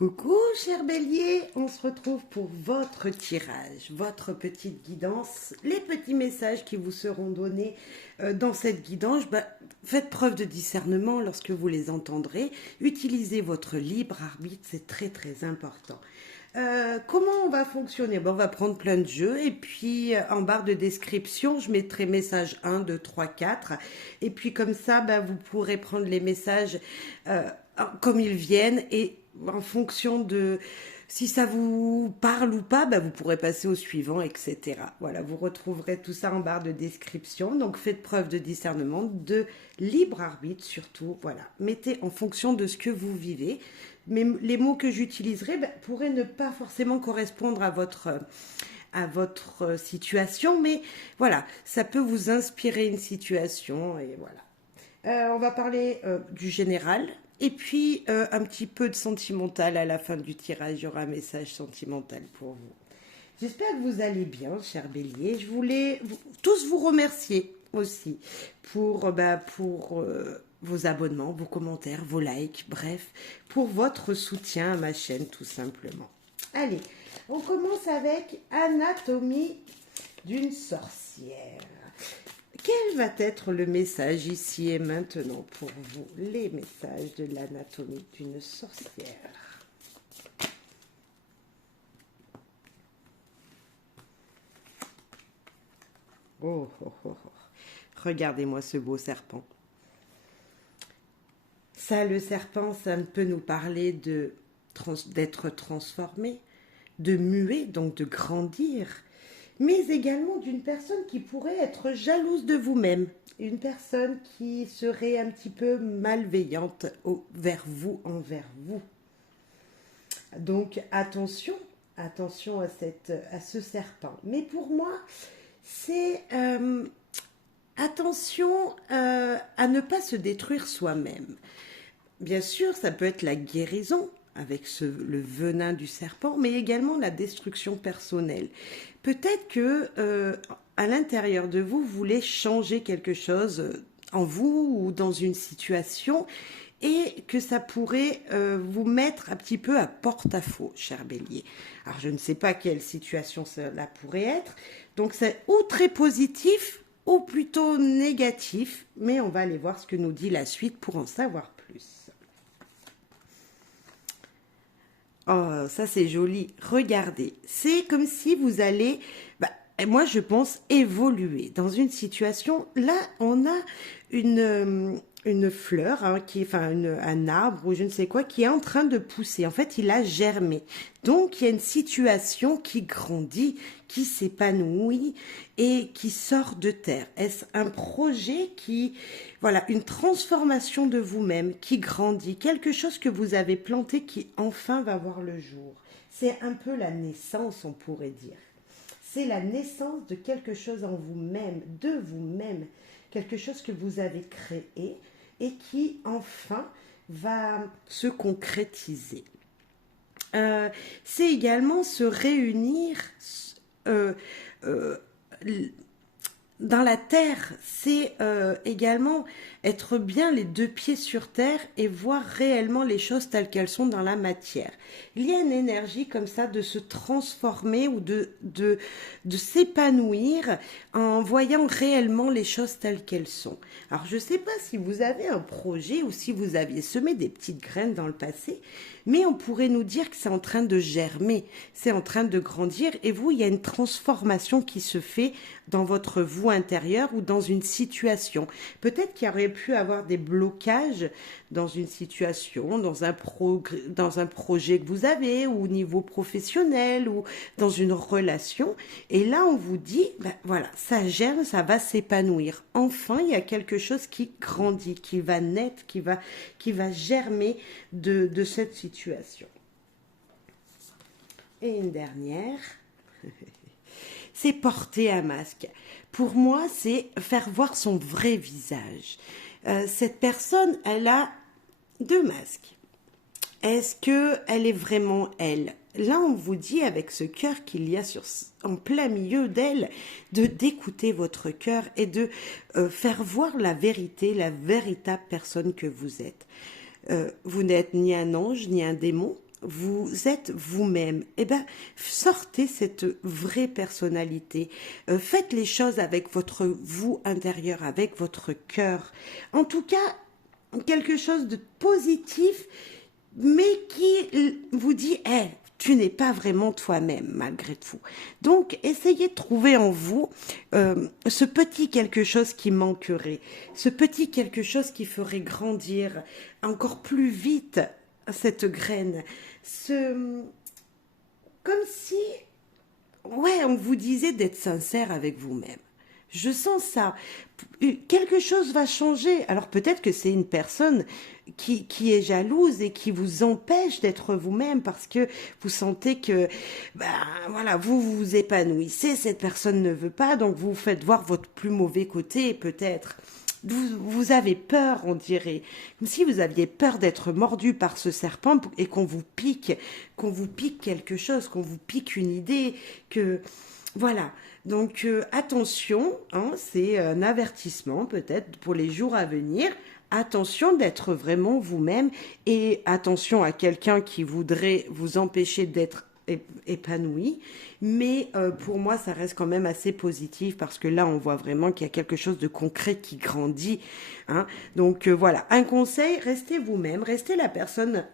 Coucou cher bélier, on se retrouve pour votre tirage, votre petite guidance, les petits messages qui vous seront donnés dans cette guidance. Faites preuve de discernement lorsque vous les entendrez, utilisez votre libre arbitre, c'est très très important. Comment on va fonctionner? On va prendre plein de jeux et puis en barre de description, je mettrai message 1, 2, 3, 4 et puis comme ça, vous pourrez prendre les messages comme ils viennent et en fonction de si ça vous parle ou pas, vous pourrez passer au suivant, etc. Voilà, vous retrouverez tout ça en barre de description. Donc faites preuve de discernement, de libre arbitre surtout. Voilà, mettez en fonction de ce que vous vivez. Mais les mots que j'utiliserai pourraient ne pas forcément correspondre à votre situation, mais voilà, ça peut vous inspirer une situation et voilà. On va parler du général et puis un petit peu de sentimental à la fin du tirage. Il y aura un message sentimental pour vous. J'espère que vous allez bien, cher bélier. Je voulais tous vous remercier aussi pour vos abonnements, vos commentaires, vos likes, bref, pour votre soutien à ma chaîne tout simplement. Allez, on commence avec Anatomie d'une sorcière. Quel va être le message ici et maintenant pour vous? Les messages de l'anatomie d'une sorcière. Oh, oh, oh, oh. Regardez-moi ce beau serpent. Ça, le serpent, ça peut nous parler d'être transformé, de muer, donc de grandir, mais également d'une personne qui pourrait être jalouse de vous-même, une personne qui serait un petit peu malveillante envers vous. Donc attention à ce serpent. Mais pour moi, c'est attention à ne pas se détruire soi-même. Bien sûr, ça peut être la guérison avec le venin du serpent, mais également la destruction personnelle. Peut-être que à l'intérieur de vous, vous voulez changer quelque chose en vous ou dans une situation et que ça pourrait vous mettre un petit peu à porte-à-faux, cher bélier. Alors, je ne sais pas quelle situation cela pourrait être. Donc, c'est ou très positif ou plutôt négatif, mais on va aller voir ce que nous dit la suite pour en savoir plus. Oh, ça c'est joli. Regardez, c'est comme si vous allez, moi je pense, évoluer dans une situation. Là, on a une fleur, un arbre ou je ne sais quoi qui est en train de pousser. En fait, il a germé. Donc, il y a une situation qui grandit, qui s'épanouit et qui sort de terre. Est-ce un projet voilà, une transformation de vous-même qui grandit, quelque chose que vous avez planté qui enfin va voir le jour. C'est un peu la naissance, on pourrait dire. C'est la naissance de quelque chose en vous-même, de vous-même, quelque chose que vous avez créé et qui enfin va se concrétiser. C'est également se réunir dans la terre, c'est également être bien les deux pieds sur terre et voir réellement les choses telles qu'elles sont dans la matière. Il y a une énergie comme ça de se transformer ou de s'épanouir en voyant réellement les choses telles qu'elles sont. Alors je ne sais pas si vous avez un projet ou si vous aviez semé des petites graines dans le passé, mais on pourrait nous dire que c'est en train de germer, c'est en train de grandir et vous, il y a une transformation qui se fait dans votre vous intérieur ou dans une situation. Peut-être qu'il y aurait pu avoir des blocages dans une situation, dans un projet que vous avez ou au niveau professionnel ou dans une relation. Et là, on vous dit, voilà, ça germe, ça va s'épanouir. Enfin, il y a quelque chose qui grandit, qui va naître, qui va germer de cette situation. Et une dernière, c'est porter un masque. Pour moi, c'est faire voir son vrai visage. Cette personne, elle a deux masques. Est-ce qu'elle est vraiment elle? Là, on vous dit avec ce cœur qu'il y a en plein milieu d'elle, d'écouter votre cœur et de faire voir la vérité, la véritable personne que vous êtes. Vous n'êtes ni un ange, ni un démon. vous êtes vous-même, eh ben, sortez cette vraie personnalité. Faites les choses avec votre vous intérieur, avec votre cœur. En tout cas, quelque chose de positif, mais qui vous dit, tu n'es pas vraiment toi-même malgré tout. Donc, essayez de trouver en vous ce petit quelque chose qui manquerait, ce petit quelque chose qui ferait grandir encore plus vite cette graine. Comme si, ouais, on vous disait d'être sincère avec vous-même. Je sens ça. Quelque chose va changer. Alors peut-être que c'est une personne qui est jalouse et qui vous empêche d'être vous-même parce que vous sentez que, ben voilà, vous vous épanouissez, cette personne ne veut pas, donc vous faites voir votre plus mauvais côté peut-être. Vous avez peur, on dirait, comme si vous aviez peur d'être mordu par ce serpent et qu'on vous pique quelque chose, qu'on vous pique une idée, que voilà. Donc attention, hein, c'est un avertissement peut-être pour les jours à venir. Attention d'être vraiment vous-même et attention à quelqu'un qui voudrait vous empêcher d'être épanoui, mais pour moi ça reste quand même assez positif parce que là on voit vraiment qu'il y a quelque chose de concret qui grandit, hein. Donc voilà, un conseil, restez vous-même, restez la personne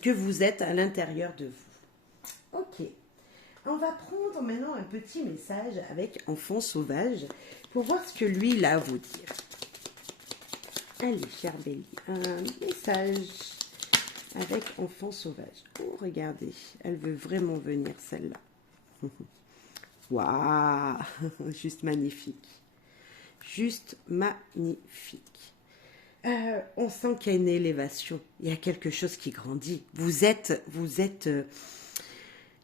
que vous êtes à l'intérieur de vous. Ok, on va prendre maintenant un petit message avec Enfant Sauvage pour voir ce que lui il a à vous dire. Allez, cher Bélier, un message avec Enfant Sauvage. Oh, regardez, elle veut vraiment venir, celle-là. Waouh, juste magnifique. Juste magnifique. On sent qu'il y a une élévation. Il y a quelque chose qui grandit. Vous êtes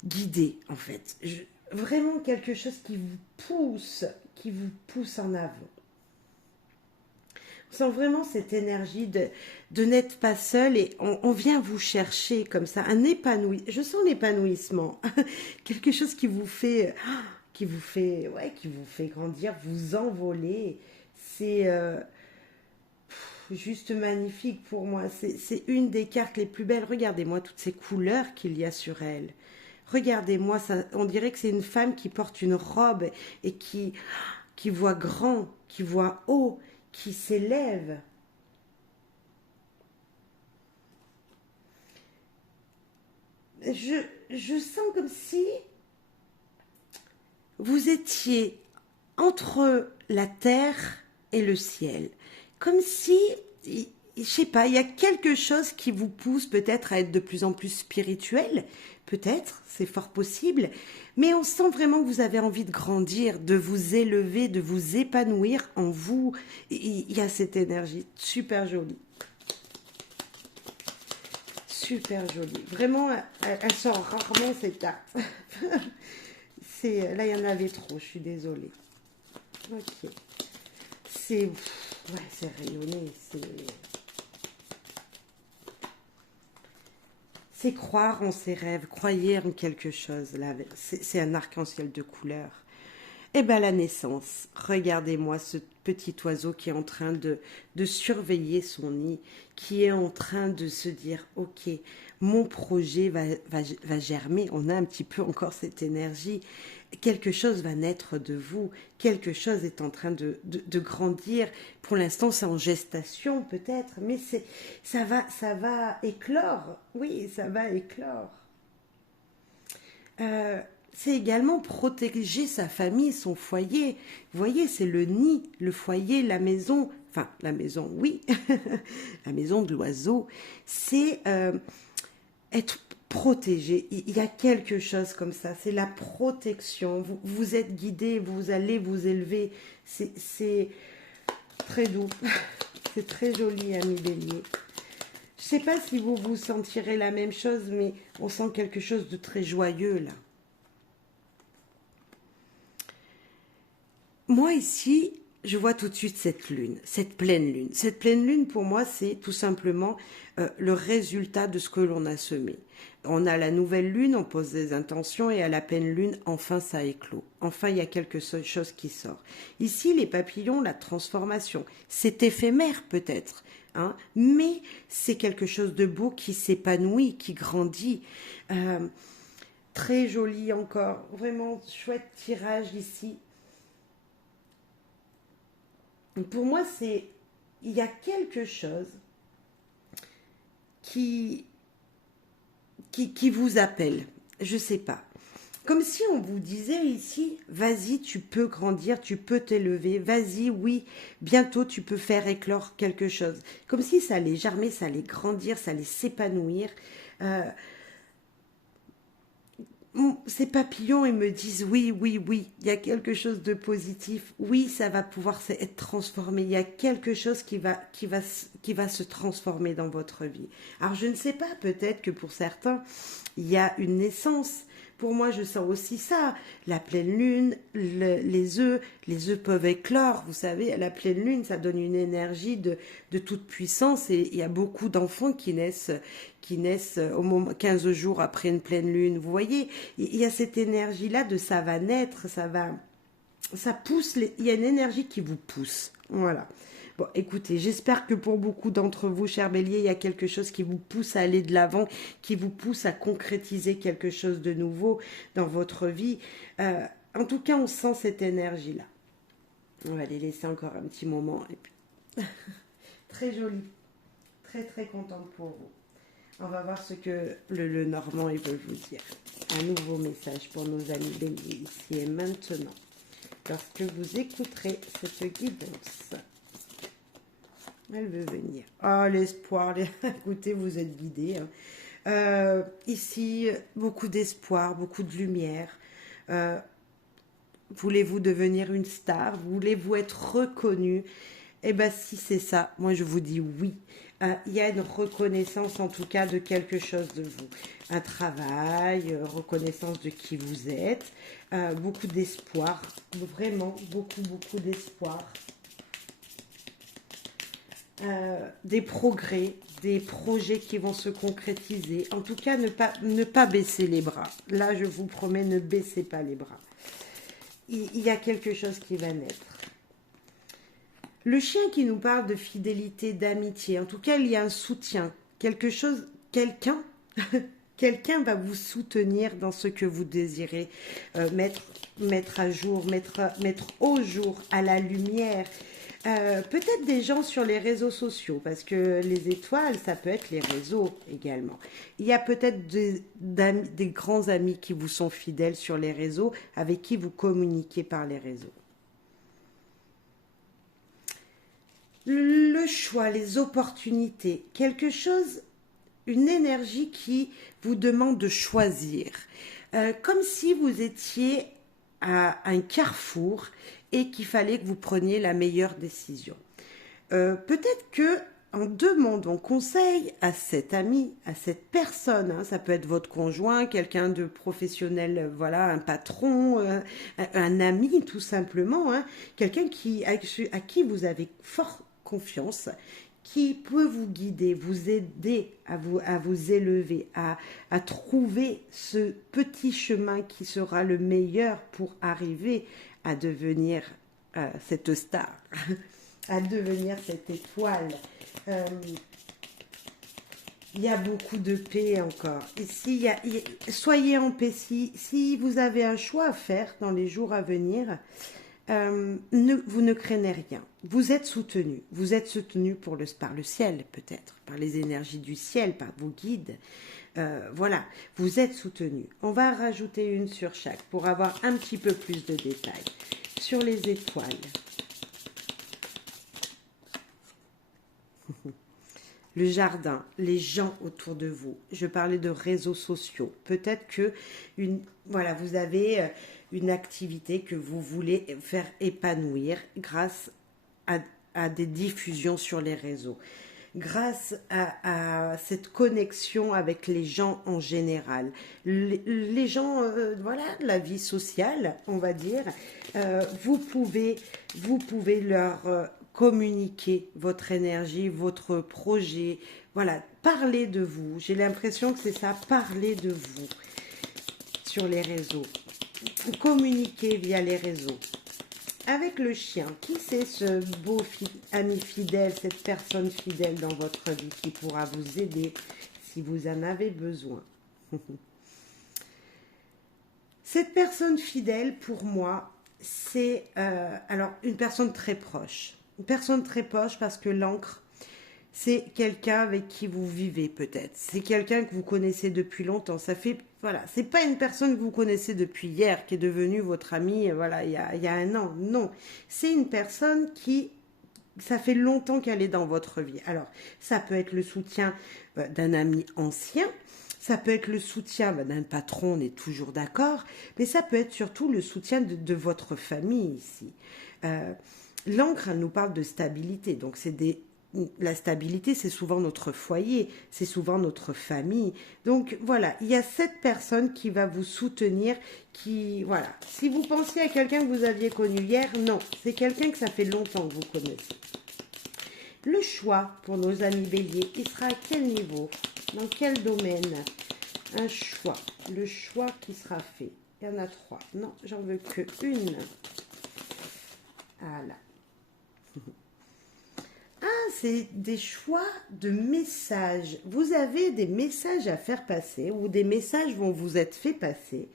guidé, en fait. Vraiment quelque chose qui vous pousse en avant. On sent vraiment cette énergie de n'être pas seul et on vient vous chercher comme ça, je sens l'épanouissement, quelque chose qui vous fait grandir, vous envoler. C'est juste magnifique pour moi. C'est une des cartes les plus belles. Regardez-moi toutes ces couleurs qu'il y a sur elle. Regardez-moi, on dirait que c'est une femme qui porte une robe et qui voit grand, qui voit haut, qui s'élève. Je sens comme si vous étiez entre la terre et le ciel. Comme si, je sais pas, il y a quelque chose qui vous pousse peut-être à être de plus en plus spirituel. Peut-être, c'est fort possible. Mais on sent vraiment que vous avez envie de grandir, de vous élever, de vous épanouir en vous. Il y a cette énergie super jolie. Super jolie. Vraiment, elle sort rarement cette carte. Là, il y en avait trop, je suis désolée. Ok. C'est rayonné, c'est croire en ses rêves, croire en quelque chose. Là, c'est un arc-en-ciel de couleurs. Eh bien, la naissance, regardez-moi ce petit oiseau qui est en train de surveiller son nid, qui est en train de se dire, ok, mon projet va germer, on a un petit peu encore cette énergie, quelque chose va naître de vous, quelque chose est en train de grandir, pour l'instant c'est en gestation peut-être, mais ça va éclore, oui, ça va éclore. C'est également protéger sa famille, son foyer. Vous voyez, c'est le nid, le foyer, la maison. Enfin, la maison, oui. La maison de l'oiseau. C'est être protégé. Il y a quelque chose comme ça. C'est la protection. Vous êtes guidé, vous allez vous élever. C'est très doux. C'est très joli, ami Bélier. Je ne sais pas si vous vous sentirez la même chose, mais on sent quelque chose de très joyeux, là. Moi, ici, je vois tout de suite cette lune, cette pleine lune. Cette pleine lune, pour moi, c'est tout simplement le résultat de ce que l'on a semé. On a la nouvelle lune, on pose des intentions, et à la pleine lune, enfin, ça éclot. Enfin, il y a quelque chose qui sort. Ici, les papillons, la transformation, c'est éphémère peut-être. hein, mais c'est quelque chose de beau qui s'épanouit, qui grandit. Très joli encore, vraiment chouette tirage ici. Pour moi, il y a quelque chose qui, qui vous appelle. Je sais pas. Comme si on vous disait ici, vas-y, tu peux grandir, tu peux t'élever, vas-y, oui, bientôt tu peux faire éclore quelque chose. Comme si ça allait germer, ça allait grandir, ça allait s'épanouir. Euh, Ces papillons, ils me disent oui, oui, oui, il y a quelque chose de positif. Oui, ça va pouvoir être transformé. Il y a quelque chose qui va se transformer dans votre vie. Alors, je ne sais pas, peut-être que pour certains, il y a une naissance. Pour moi, je sens aussi ça. La pleine lune, les œufs peuvent éclore. Vous savez, la pleine lune, ça donne une énergie de toute puissance. Et il y a beaucoup d'enfants qui naissent au moment 15 jours après une pleine lune. Vous voyez, il y a cette énergie-là de ça va naître, ça pousse. Il y a une énergie qui vous pousse. Voilà. Bon, écoutez, j'espère que pour beaucoup d'entre vous, chers béliers, il y a quelque chose qui vous pousse à aller de l'avant, qui vous pousse à concrétiser quelque chose de nouveau dans votre vie. En tout cas, on sent cette énergie-là. On va les laisser encore un petit moment. Et puis... très joli. Très, très contente pour vous. On va voir ce que le Normand il veut vous dire. Un nouveau message pour nos amis béliers ici et maintenant. Lorsque vous écouterez cette guidance. Elle veut venir. Ah, l'espoir. Écoutez, vous êtes guidés. Hein. Ici, beaucoup d'espoir, beaucoup de lumière. Voulez-vous devenir une star? Voulez-vous être reconnu? Eh bien, si c'est ça, moi je vous dis oui. Il y a une reconnaissance en tout cas de quelque chose de vous. Un travail, reconnaissance de qui vous êtes. Beaucoup d'espoir. Vraiment, beaucoup, beaucoup d'espoir. Des progrès, des projets qui vont se concrétiser. En tout cas, ne pas baisser les bras. Là, je vous promets, ne baissez pas les bras. Il y a quelque chose qui va naître. Le chien qui nous parle de fidélité, d'amitié, en tout cas, il y a un soutien. Quelqu'un va vous soutenir dans ce que vous désirez mettre à jour, mettre au jour, à la lumière. Peut-être des gens sur les réseaux sociaux, parce que les étoiles, ça peut être les réseaux également. Il y a peut-être des grands amis qui vous sont fidèles sur les réseaux, avec qui vous communiquez par les réseaux. Le choix, les opportunités, quelque chose, une énergie qui vous demande de choisir. Comme si vous étiez à un carrefour et qu'il fallait que vous preniez la meilleure décision. Peut-être que en demandant conseil à cet ami, à cette personne, hein, ça peut être votre conjoint, quelqu'un de professionnel, voilà, un patron, un ami tout simplement, hein, quelqu'un à qui vous avez fort confiance, qui peut vous guider, vous aider à vous élever, à trouver ce petit chemin qui sera le meilleur pour arriver à devenir cette star, à devenir cette étoile. Il y a beaucoup de paix encore. Ici, soyez en paix. Si vous avez un choix à faire dans les jours à venir, vous ne craignez rien. Vous êtes soutenu. Vous êtes soutenu par le ciel, peut-être, par les énergies du ciel, par vos guides. Voilà, vous êtes soutenu. On va rajouter une sur chaque pour avoir un petit peu plus de détails. Sur les étoiles. Le jardin, les gens autour de vous. Je parlais de réseaux sociaux. Peut-être que voilà, vous avez une activité que vous voulez faire épanouir grâce à des diffusions sur les réseaux. Grâce à cette connexion avec les gens en général. Les gens, voilà, la vie sociale, on va dire, vous pouvez leur communiquer votre énergie, votre projet, voilà, parler de vous. J'ai l'impression que c'est ça, parler de vous sur les réseaux. Communiquer via les réseaux. avec le chien, qui c'est ce beau ami fidèle, cette personne fidèle dans votre vie qui pourra vous aider si vous en avez besoin? Cette personne fidèle, pour moi, c'est alors une personne très proche. Une personne très proche parce que l'encre, c'est quelqu'un avec qui vous vivez peut-être. C'est quelqu'un que vous connaissez depuis longtemps. Ça fait, voilà, c'est pas une personne que vous connaissez depuis hier qui est devenue votre amie, voilà, il y a un an. Non, c'est une personne qui, ça fait longtemps qu'elle est dans votre vie. Alors, ça peut être le soutien d'un ami ancien. Ça peut être le soutien d'un patron, on est toujours d'accord, mais ça peut être surtout le soutien de votre famille ici. L'encre, elle nous parle de stabilité, donc la stabilité, c'est souvent notre foyer, c'est souvent notre famille. Donc voilà, il y a cette personne qui va vous soutenir, qui, voilà. Si vous pensiez à quelqu'un que vous aviez connu hier, non, c'est quelqu'un que ça fait longtemps que vous connaissez. Le choix pour nos amis béliers, il sera à quel niveau? Dans quel domaine? Un choix. Le choix qui sera fait. Il y en a 3. Non, j'en veux que une. Voilà. Ah, c'est des choix de messages. Vous avez des messages à faire passer ou des messages vont vous être faits passer.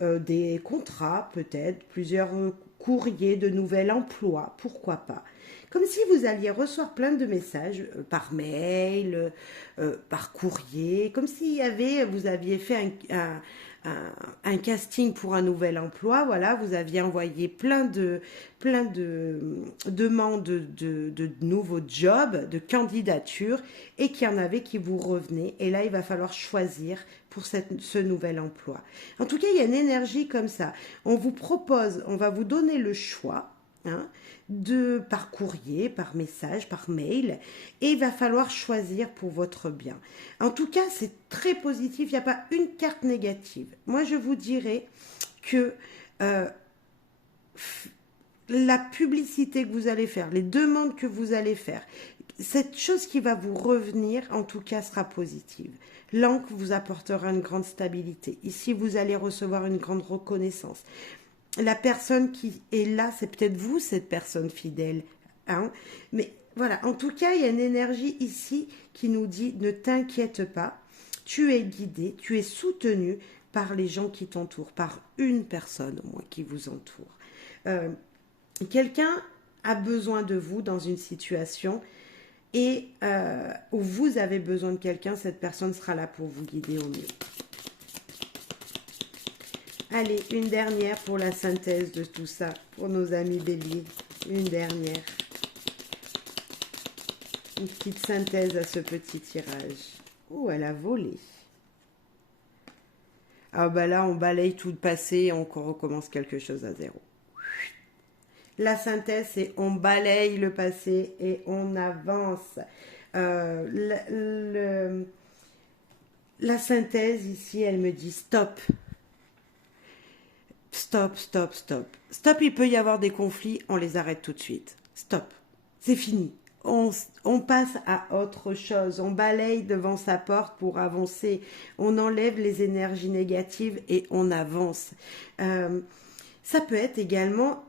Des contrats peut-être, plusieurs courriers de nouvel emploi, pourquoi pas. Comme si vous alliez recevoir plein de messages par mail, par courrier, comme si vous aviez fait un casting pour un nouvel emploi, voilà, vous aviez envoyé plein de demandes de nouveaux jobs, de candidatures, et qu'il y en avait qui vous revenaient. Et là, il va falloir choisir pour ce nouvel emploi. En tout cas, il y a une énergie comme ça. On vous propose, on va vous donner le choix, hein, par courrier, par message, par mail, et il va falloir choisir pour votre bien. En tout cas, c'est très positif, il n'y a pas une carte négative. Moi, je vous dirais que la publicité que vous allez faire, les demandes que vous allez faire, cette chose qui va vous revenir, en tout cas, sera positive. L'encre vous apportera une grande stabilité. Ici, vous allez recevoir une grande reconnaissance. La personne qui est là, c'est peut-être vous, cette personne fidèle. Hein? Mais voilà, en tout cas, il y a une énergie ici qui nous dit ne t'inquiète pas, tu es guidé, tu es soutenu par les gens qui t'entourent, par une personne au moins qui vous entoure. Quelqu'un a besoin de vous dans une situation et où vous avez besoin de quelqu'un, cette personne sera là pour vous guider au mieux. Allez, une dernière pour la synthèse de tout ça, pour nos amis béliers. Une dernière. Une petite synthèse à ce petit tirage. Oh, elle a volé. Ah bah là, on balaye tout le passé et on recommence quelque chose à zéro. La synthèse, c'est on balaye le passé et on avance. La synthèse ici, elle me dit stop. Stop, stop, stop. Stop, il peut y avoir des conflits, on les arrête tout de suite. Stop, c'est fini. On passe à autre chose. On balaye devant sa porte pour avancer. On enlève les énergies négatives et on avance. Ça peut être également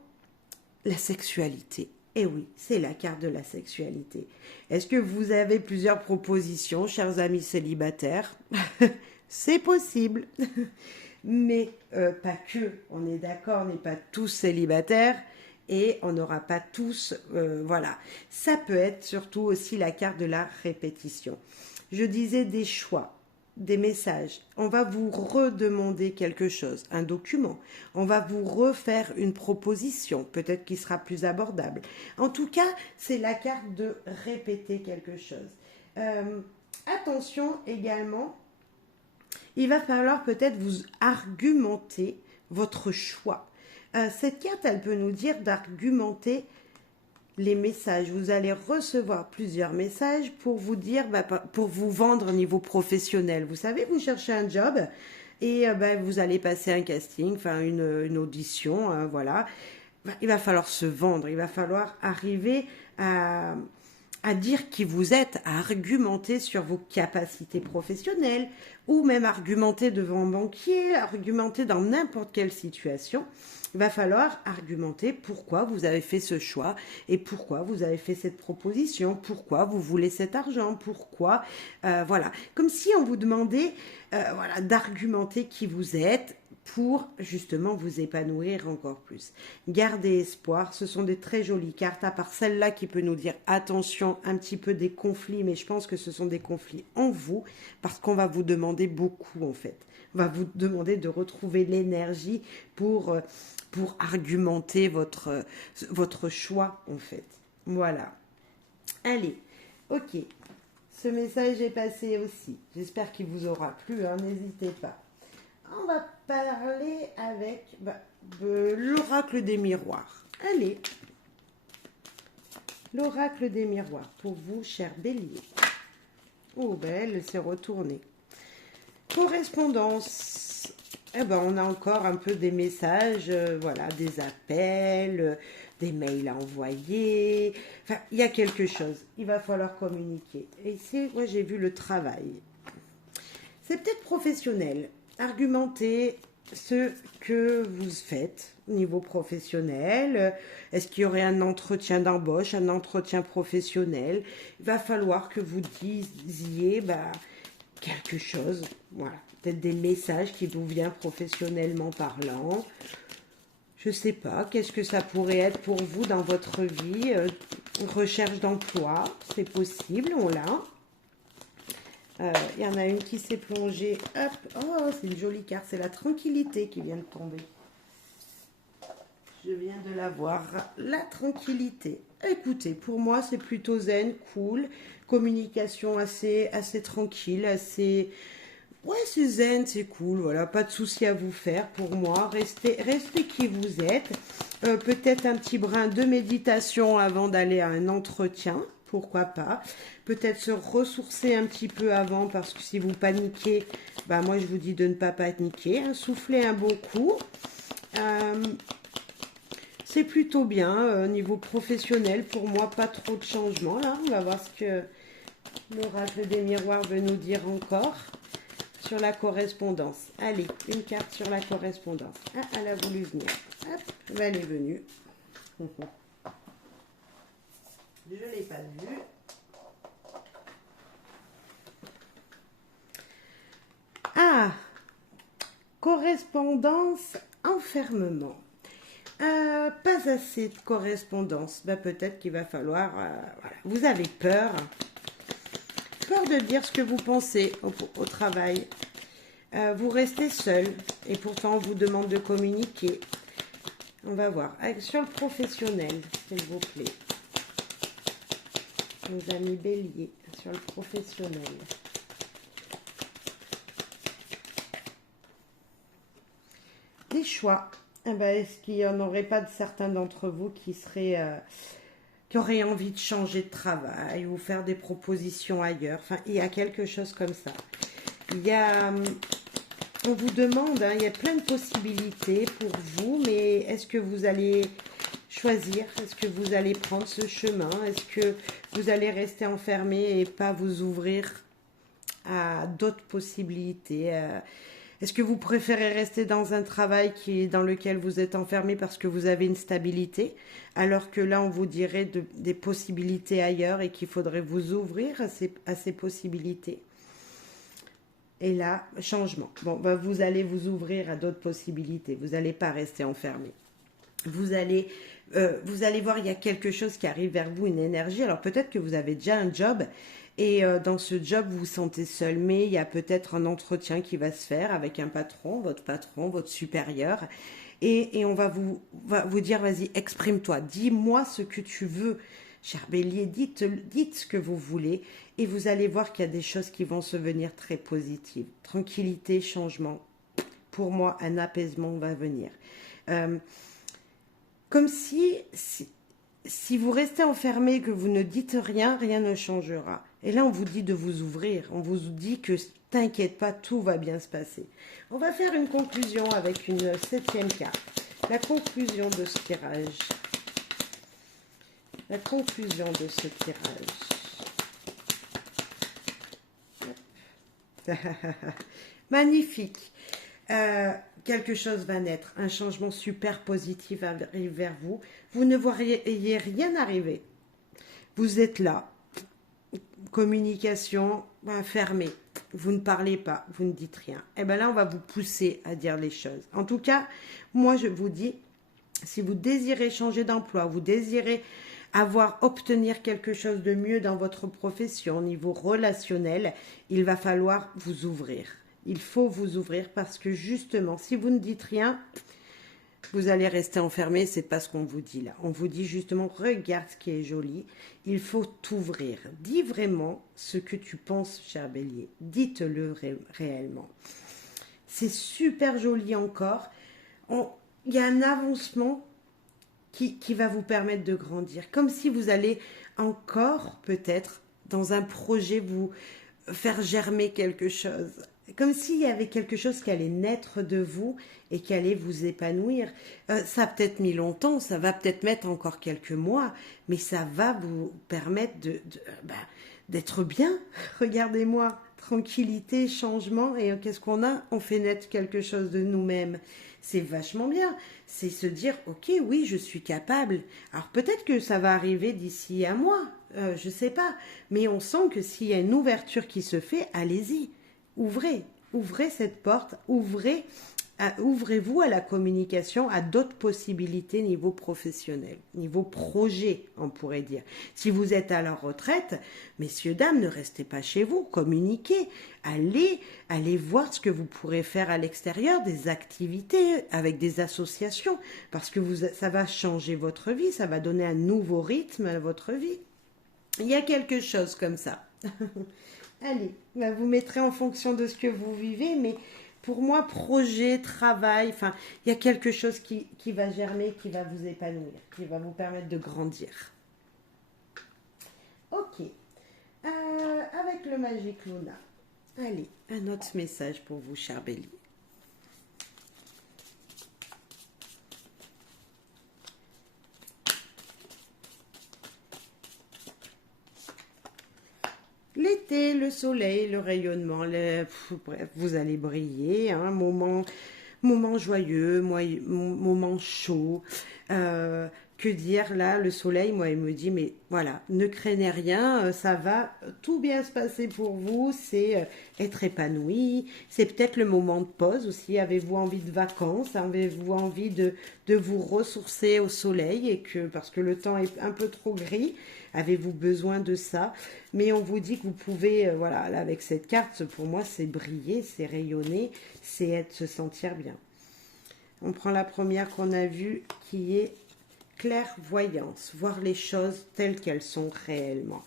la sexualité. Et oui, c'est la carte de la sexualité. Est-ce que vous avez plusieurs propositions, chers amis célibataires? C'est possible. Mais pas que, on est d'accord, on n'est pas tous célibataires et on n'aura pas tous, voilà. Ça peut être surtout aussi la carte de la répétition. Je disais des choix, des messages. On va vous redemander quelque chose, un document. On va vous refaire une proposition, peut-être qui sera plus abordable. En tout cas, c'est la carte de répéter quelque chose. Attention également, il va falloir peut-être vous argumenter votre choix. Cette carte, elle peut nous dire d'argumenter les messages. Vous allez recevoir plusieurs messages pour vous dire, pour vous vendre au niveau professionnel. Vous savez, vous cherchez un job et vous allez passer un casting, enfin une audition, voilà. Il va falloir se vendre, il va falloir arriver à à dire qui vous êtes, à argumenter sur vos capacités professionnelles, ou même argumenter devant un banquier, argumenter dans n'importe quelle situation. Il va falloir argumenter pourquoi vous avez fait ce choix et pourquoi vous avez fait cette proposition, pourquoi vous voulez cet argent, pourquoi, voilà. Comme si on vous demandait, voilà, d'argumenter qui vous êtes pour justement vous épanouir encore plus. Gardez espoir, ce sont des très jolies cartes, à part celle-là qui peut nous dire attention, un petit peu des conflits, mais je pense que ce sont des conflits en vous, parce qu'on va vous demander beaucoup en fait. On va vous demander de retrouver l'énergie pour argumenter votre choix en fait. Voilà. Allez, ok. Ce message est passé aussi. J'espère qu'il vous aura plu, hein, n'hésitez pas. On va parler avec de l'oracle des miroirs. Allez, l'oracle des miroirs pour vous, cher bélier. Oh, ben elle s'est retournée. Correspondance. Eh ben, on a encore un peu des messages, voilà, des appels, des mails à envoyer. Enfin, il y a quelque chose. Il va falloir communiquer. Et ici, moi, j'ai vu le travail. C'est peut-être professionnel. Argumentez ce que vous faites au niveau professionnel. Est-ce qu'il y aurait un entretien d'embauche, un entretien professionnel? Il va falloir que vous disiez quelque chose. Voilà, peut-être des messages qui vous viennent professionnellement parlant. Je ne sais pas, qu'est-ce que ça pourrait être pour vous dans votre vie? Recherche d'emploi, c'est possible, on l'a. Il y en a une qui s'est plongée. Hop, oh, c'est une jolie carte. C'est la tranquillité qui vient de tomber. Je viens de la voir. La tranquillité. Écoutez, pour moi, c'est plutôt zen, cool. Communication assez tranquille, assez... Ouais, c'est zen, c'est cool. Voilà, pas de souci à vous faire pour moi. Restez qui vous êtes. Peut-être un petit brin de méditation avant d'aller à un entretien. Pourquoi pas. Peut-être se ressourcer un petit peu avant, parce que si vous paniquez, moi je vous dis de ne pas paniquer. Hein. Soufflez un beau coup. C'est plutôt bien. Niveau professionnel, pour moi, pas trop de changements. Là, on va voir ce que l'oracle des miroirs veut nous dire encore sur la correspondance. Allez, une carte sur la correspondance. Ah, elle a voulu venir. Hop, elle est venue. Je ne l'ai pas vue. Ah, correspondance, enfermement. Pas assez de correspondance. Peut-être qu'il va falloir... voilà. Vous avez peur. Peur de dire ce que vous pensez au travail. Vous restez seul et pourtant on vous demande de communiquer. On va voir. Sur le professionnel, s'il vous plaît. Nos amis béliers, sur le professionnel. Des choix. Est-ce qu'il n'y en aurait pas de certains d'entre vous qui auraient envie de changer de travail ou faire des propositions ailleurs? Enfin, il y a quelque chose comme ça. On vous demande, il y a plein de possibilités pour vous, mais est-ce que vous allez choisir? Est-ce que vous allez prendre ce chemin? Est-ce que vous allez rester enfermé et pas vous ouvrir à d'autres possibilités? Est-ce que vous préférez rester dans un travail dans lequel vous êtes enfermé parce que vous avez une stabilité, alors que là, on vous dirait des possibilités ailleurs et qu'il faudrait vous ouvrir à ces possibilités? Et là, changement. Vous allez vous ouvrir à d'autres possibilités. Vous n'allez pas rester enfermé. Vous allez voir, il y a quelque chose qui arrive vers vous, une énergie. Alors peut-être que vous avez déjà un job et dans ce job, vous vous sentez seul. Mais il y a peut-être un entretien qui va se faire avec un patron, votre supérieur. Et on va vous dire, vas-y, exprime-toi. Dis-moi ce que tu veux. Cher bélier, dites ce que vous voulez et vous allez voir qu'il y a des choses qui vont se venir très positives. Tranquillité, changement. Pour moi, un apaisement va venir. Comme si vous restez enfermé, que vous ne dites rien, rien ne changera. Et là, on vous dit de vous ouvrir. On vous dit que t'inquiète pas, tout va bien se passer. On va faire une conclusion avec une 7e carte. La conclusion de ce tirage. La conclusion de ce tirage. Magnifique. Quelque chose va naître. Un changement super positif arrive vers vous. Vous ne voyez rien arriver. Vous êtes là. Communication fermée. Vous ne parlez pas. Vous ne dites rien. Et bien là, on va vous pousser à dire les choses. En tout cas, moi, je vous dis, si vous désirez changer d'emploi, vous désirez obtenir quelque chose de mieux dans votre profession au niveau relationnel, il va falloir vous ouvrir. Il faut vous ouvrir parce que justement, si vous ne dites rien, vous allez rester enfermé, c'est pas ce qu'on vous dit là. On vous dit justement, regarde ce qui est joli, il faut t'ouvrir. Dis vraiment ce que tu penses, cher Bélier. Dites-le réellement. C'est super joli encore. Il y a un avancement qui va vous permettre de grandir. Comme si vous allez encore, peut-être, dans un projet, vous faire germer quelque chose. Comme s'il y avait quelque chose qui allait naître de vous et qui allait vous épanouir. Ça a peut-être mis longtemps, ça va peut-être mettre encore quelques mois, mais ça va vous permettre d'être bien. Regardez-moi, tranquillité, changement, et qu'est-ce qu'on a? On fait naître quelque chose de nous-mêmes. C'est vachement bien. C'est se dire, ok, oui, je suis capable. Alors peut-être que ça va arriver d'ici un mois, je ne sais pas. Mais on sent que s'il y a une ouverture qui se fait, allez-y. Ouvrez cette porte, ouvrez-vous à la communication, à d'autres possibilités niveau professionnel, niveau projet, on pourrait dire. Si vous êtes à la retraite, messieurs, dames, ne restez pas chez vous, communiquez, allez voir ce que vous pourrez faire à l'extérieur, des activités avec des associations, parce que ça va changer votre vie, ça va donner un nouveau rythme à votre vie. Il y a quelque chose comme ça. Allez, vous mettrez en fonction de ce que vous vivez, mais pour moi, projet, travail, il y a quelque chose qui va germer, qui va vous épanouir, qui va vous permettre de grandir. Ok, avec le Magic Luna, allez, un autre message pour vous, cher Bélier. L'été, le soleil, le rayonnement, bref, vous allez briller, hein, moment joyeux, moment chaud. Que dire là, le soleil, moi, il me dit, mais voilà, ne craignez rien, ça va tout bien se passer pour vous, c'est être épanoui, c'est peut-être le moment de pause aussi, avez-vous envie de vacances, avez-vous envie de vous ressourcer au soleil, parce que le temps est un peu trop gris, avez-vous besoin de ça? Mais on vous dit que vous pouvez, voilà, là, avec cette carte, pour moi, c'est briller, c'est rayonner, c'est se sentir bien. On prend la première qu'on a vue, qui est clairvoyance, voir les choses telles qu'elles sont réellement.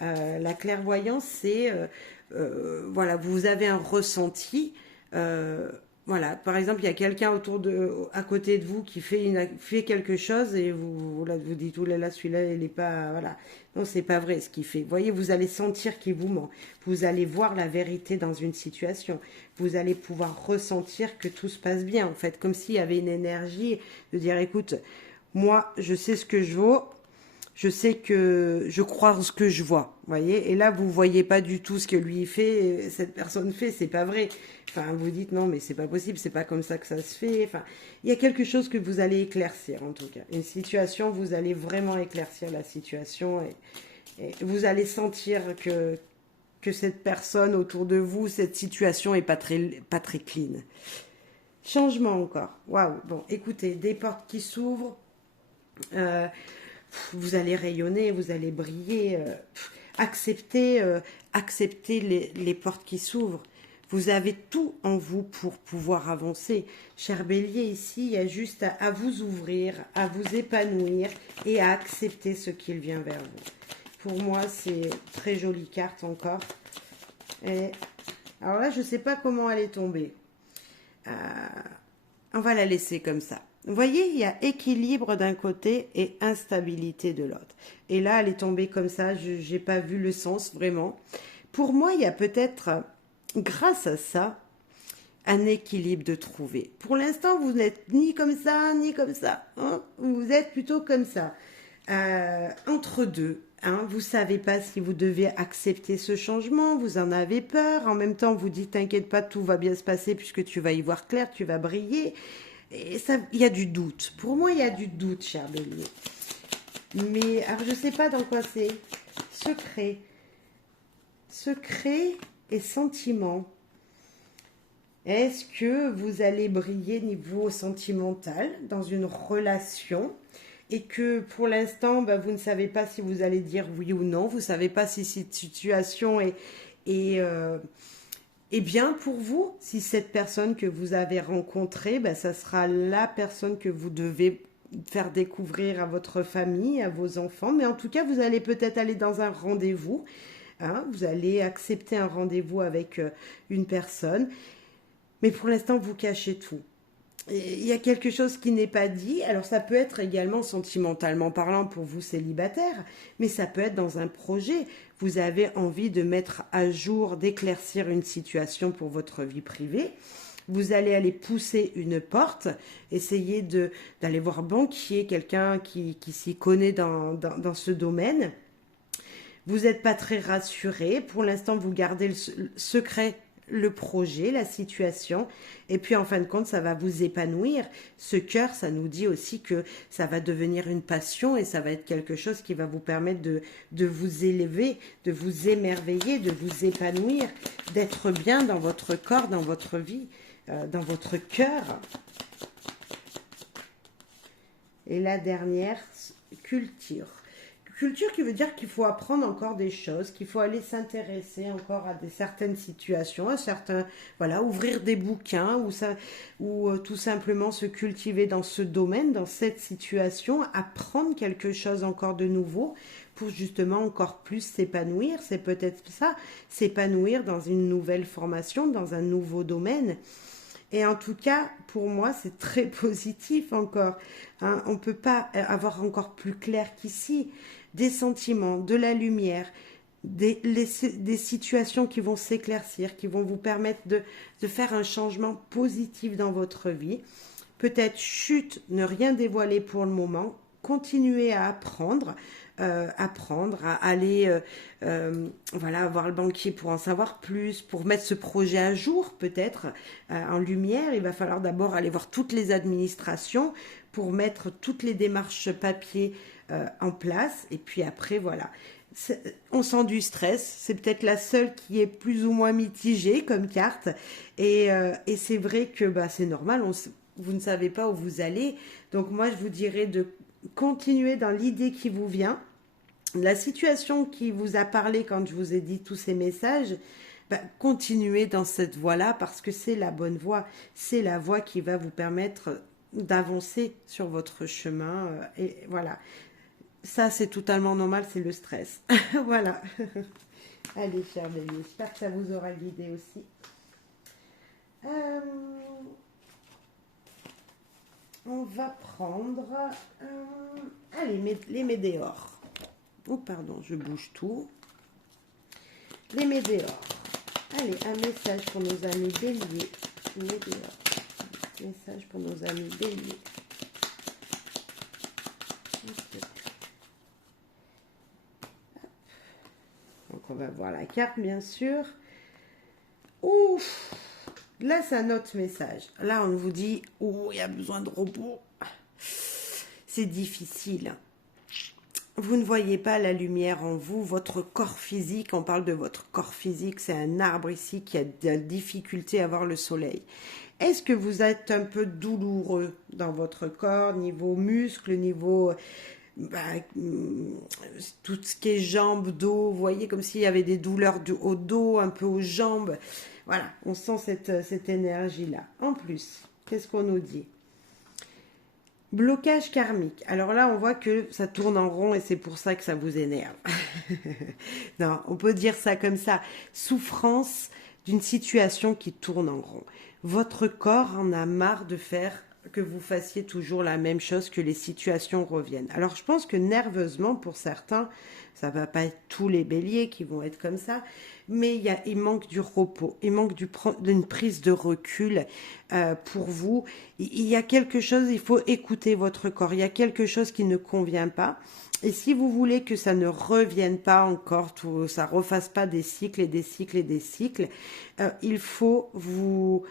La clairvoyance, c'est, voilà, vous avez un ressenti, voilà, par exemple, il y a quelqu'un à côté de vous qui fait quelque chose et vous dites, oh là là, celui-là, il n'est pas, voilà. Non, c'est pas vrai ce qu'il fait. Vous voyez, vous allez sentir qu'il vous ment. Vous allez voir la vérité dans une situation. Vous allez pouvoir ressentir que tout se passe bien, en fait, comme s'il y avait une énergie de dire, écoute, moi, je sais ce que je vaux. Je sais que je crois ce que je vois, voyez. Et là, vous voyez pas du tout ce que lui fait, cette personne fait, c'est pas vrai. Enfin, vous dites non, mais c'est pas possible, c'est pas comme ça que ça se fait. Enfin, il y a quelque chose que vous allez éclaircir, en tout cas. Une situation, vous allez vraiment éclaircir la situation et vous allez sentir que cette personne autour de vous, cette situation est pas très clean. Changement encore. Waouh. Bon, écoutez, des portes qui s'ouvrent. Vous allez rayonner, vous allez briller, acceptez les portes qui s'ouvrent. Vous avez tout en vous pour pouvoir avancer. Cher Bélier, ici, il y a juste à vous ouvrir, à vous épanouir et à accepter ce qui vient vers vous. Pour moi, c'est très jolie carte encore. Et, alors là, je ne sais pas comment elle est tombée. On va la laisser comme ça. Vous voyez, il y a équilibre d'un côté et instabilité de l'autre. Et là, elle est tombée comme ça, je n'ai pas vu le sens vraiment. Pour moi, il y a peut-être, grâce à ça, un équilibre de trouver. Pour l'instant, vous n'êtes ni comme ça, ni comme ça. Hein, vous êtes plutôt comme ça. entre deux. Hein, vous savez pas si vous devez accepter ce changement, vous en avez peur. En même temps, vous dites, t'inquiète pas, tout va bien se passer puisque tu vas y voir clair, tu vas briller. Et ça, il y a du doute. Pour moi, il y a du doute, cher Bélier. Mais alors, je sais pas dans quoi c'est. Secret. Secret et sentiment. Est-ce que vous allez briller niveau sentimental dans une relation et que pour l'instant, vous ne savez pas si vous allez dire oui ou non, vous ne savez pas si cette situation est, est bien pour vous, si cette personne que vous avez rencontrée, ça sera la personne que vous devez faire découvrir à votre famille, à vos enfants, mais en tout cas, vous allez peut-être aller dans un rendez-vous, hein, vous allez accepter un rendez-vous avec une personne, mais pour l'instant, vous cachez tout. Il y a quelque chose qui n'est pas dit. Alors ça peut être également sentimentalement parlant pour vous célibataires, mais ça peut être dans un projet. Vous avez envie de mettre à jour, d'éclaircir une situation pour votre vie privée. Vous allez aller pousser une porte, essayer d'aller voir banquier, quelqu'un qui s'y connaît dans ce domaine. Vous n'êtes pas très rassuré. Pour l'instant, vous gardez le secret, le projet, la situation, et puis en fin de compte, ça va vous épanouir. Ce cœur, ça nous dit aussi que ça va devenir une passion et ça va être quelque chose qui va vous permettre de vous élever, de vous émerveiller, de vous épanouir, d'être bien dans votre corps, dans votre vie, dans votre cœur. Et la dernière, culture. Culture qui veut dire qu'il faut apprendre encore des choses, qu'il faut aller s'intéresser encore à certaines situations, à certains, voilà, ouvrir des bouquins ou tout simplement se cultiver dans ce domaine, dans cette situation, apprendre quelque chose encore de nouveau pour justement encore plus s'épanouir. C'est peut-être ça, s'épanouir dans une nouvelle formation, dans un nouveau domaine. Et en tout cas, pour moi, c'est très positif encore. Hein. On ne peut pas avoir encore plus clair qu'ici. Des sentiments, de la lumière, des situations qui vont s'éclaircir, qui vont vous permettre de faire un changement positif dans votre vie. Peut-être chute, ne rien dévoiler pour le moment, continuer à apprendre, à aller voilà, voir le banquier pour en savoir plus, pour mettre ce projet à jour peut-être en lumière. Il va falloir d'abord aller voir toutes les administrations pour mettre toutes les démarches papier en place, et puis après voilà, on sent du stress, c'est peut-être la seule qui est plus ou moins mitigée comme carte, et c'est vrai que c'est normal, vous ne savez pas où vous allez, donc moi je vous dirais de continuer dans l'idée qui vous vient, la situation qui vous a parlé quand je vous ai dit tous ces messages, continuez dans cette voie-là parce que c'est la bonne voie, c'est la voie qui va vous permettre d'avancer sur votre chemin, et voilà. Ça, c'est totalement normal, c'est le stress. Voilà. Allez, chers Bélier, j'espère que ça vous aura guidé aussi. On va prendre... allez, les météores. Oh, pardon, je bouge tout. Les météores. Allez, un message pour nos amis Bélier. Météores. Message pour nos amis Bélier. Donc on va voir la carte bien sûr. Ouf, là c'est un autre message. Là on vous dit, oh il y a besoin de repos. C'est difficile. Vous ne voyez pas la lumière en vous, votre corps physique, on parle de votre corps physique, c'est un arbre ici qui a de la difficulté à voir le soleil. Est-ce que vous êtes un peu douloureux dans votre corps, niveau muscles, niveau... tout ce qui est jambes, dos, vous voyez comme s'il y avait des douleurs au dos, un peu aux jambes. Voilà, on sent cette énergie-là. En plus, qu'est-ce qu'on nous dit? Blocage karmique. Alors là, on voit que ça tourne en rond et c'est pour ça que ça vous énerve. Non, on peut dire ça comme ça. Souffrance d'une situation qui tourne en rond. Votre corps en a marre de faire que vous fassiez toujours la même chose, que les situations reviennent. Alors je pense que nerveusement, pour certains, ça va pas être tous les béliers qui vont être comme ça, mais il manque du repos, il manque d'une prise de recul pour vous. Il y a quelque chose, il faut écouter votre corps, il y a quelque chose qui ne convient pas. Et si vous voulez que ça ne revienne pas encore, ça refasse pas des cycles et des cycles et des cycles, il faut vous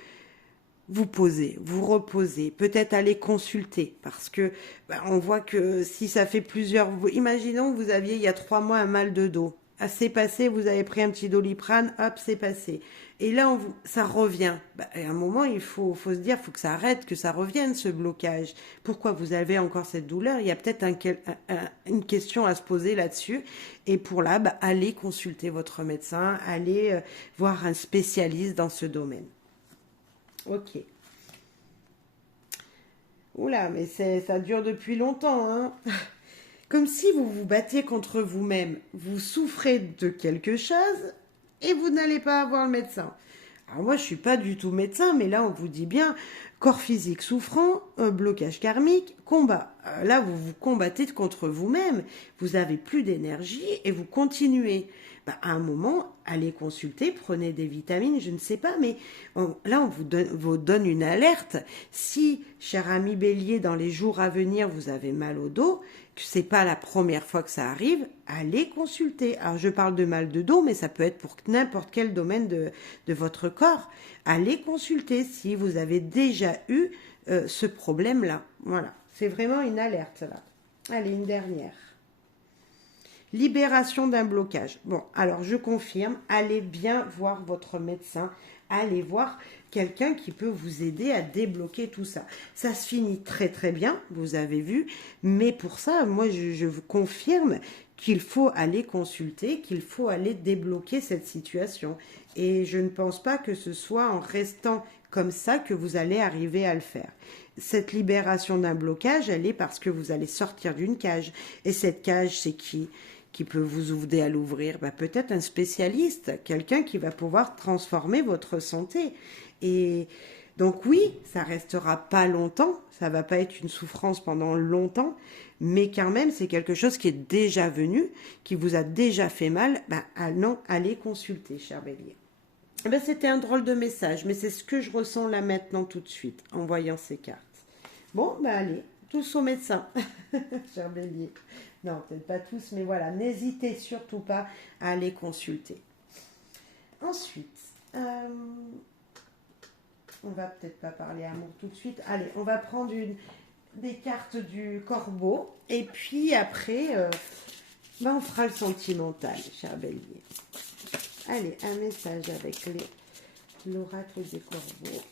poser, vous reposer, peut-être aller consulter, parce que on voit que si ça fait imaginons que vous aviez il y a 3 mois un mal de dos, ah, c'est passé, vous avez pris un petit Doliprane, hop, c'est passé, et là ça revient. À un moment il faut se dire, faut que ça arrête, que ça revienne ce blocage. Pourquoi vous avez encore cette douleur? Il y a peut-être une question à se poser là-dessus, et pour là, allez consulter votre médecin, allez voir un spécialiste dans ce domaine. Ok. Oula, mais ça dure depuis longtemps, hein. Comme si vous vous battiez contre vous-même. Vous souffrez de quelque chose et vous n'allez pas avoir le médecin. Alors moi, je suis pas du tout médecin, mais là, on vous dit bien, corps physique souffrant, blocage karmique, combat. Là, vous vous combattez contre vous-même. Vous avez plus d'énergie et vous continuez. À un moment, allez consulter, prenez des vitamines, je ne sais pas, mais là, on vous donne une alerte. Si, cher ami Bélier, dans les jours à venir, vous avez mal au dos, que c'est pas la première fois que ça arrive, allez consulter. Alors, je parle de mal de dos, mais ça peut être pour n'importe quel domaine de votre corps. Allez consulter si vous avez déjà eu ce problème-là. Voilà, c'est vraiment une alerte, là. Allez, une dernière. Libération d'un blocage. Bon, alors je confirme, allez bien voir votre médecin, allez voir quelqu'un qui peut vous aider à débloquer tout ça. Ça se finit très très bien, vous avez vu, mais pour ça, moi je vous confirme qu'il faut aller consulter, qu'il faut aller débloquer cette situation. Et je ne pense pas que ce soit en restant comme ça que vous allez arriver à le faire. Cette libération d'un blocage, elle est parce que vous allez sortir d'une cage. Et cette cage, c'est qui peut vous aider à l'ouvrir? Peut-être un spécialiste, quelqu'un qui va pouvoir transformer votre santé. Et donc oui, ça restera pas longtemps, ça va pas être une souffrance pendant longtemps, mais quand même c'est quelque chose qui est déjà venu, qui vous a déjà fait mal. Allez consulter, cher Bélier. C'était un drôle de message, mais c'est ce que je ressens là maintenant tout de suite en voyant ces cartes. Bon, allez, tous au médecin, cher Bélier. Non, peut-être pas tous, mais voilà, n'hésitez surtout pas à aller consulter. Ensuite, on va peut-être pas parler amour tout de suite. Allez, on va prendre des cartes du corbeau, et puis après, on fera le sentimental, cher Bélier. Allez, un message avec l'oracle des corbeaux.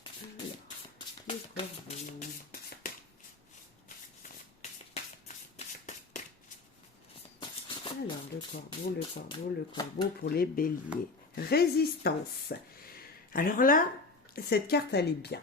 Alors, les corbeaux. Alors, le corbeau pour les béliers. Résistance. Alors là, cette carte, elle est bien.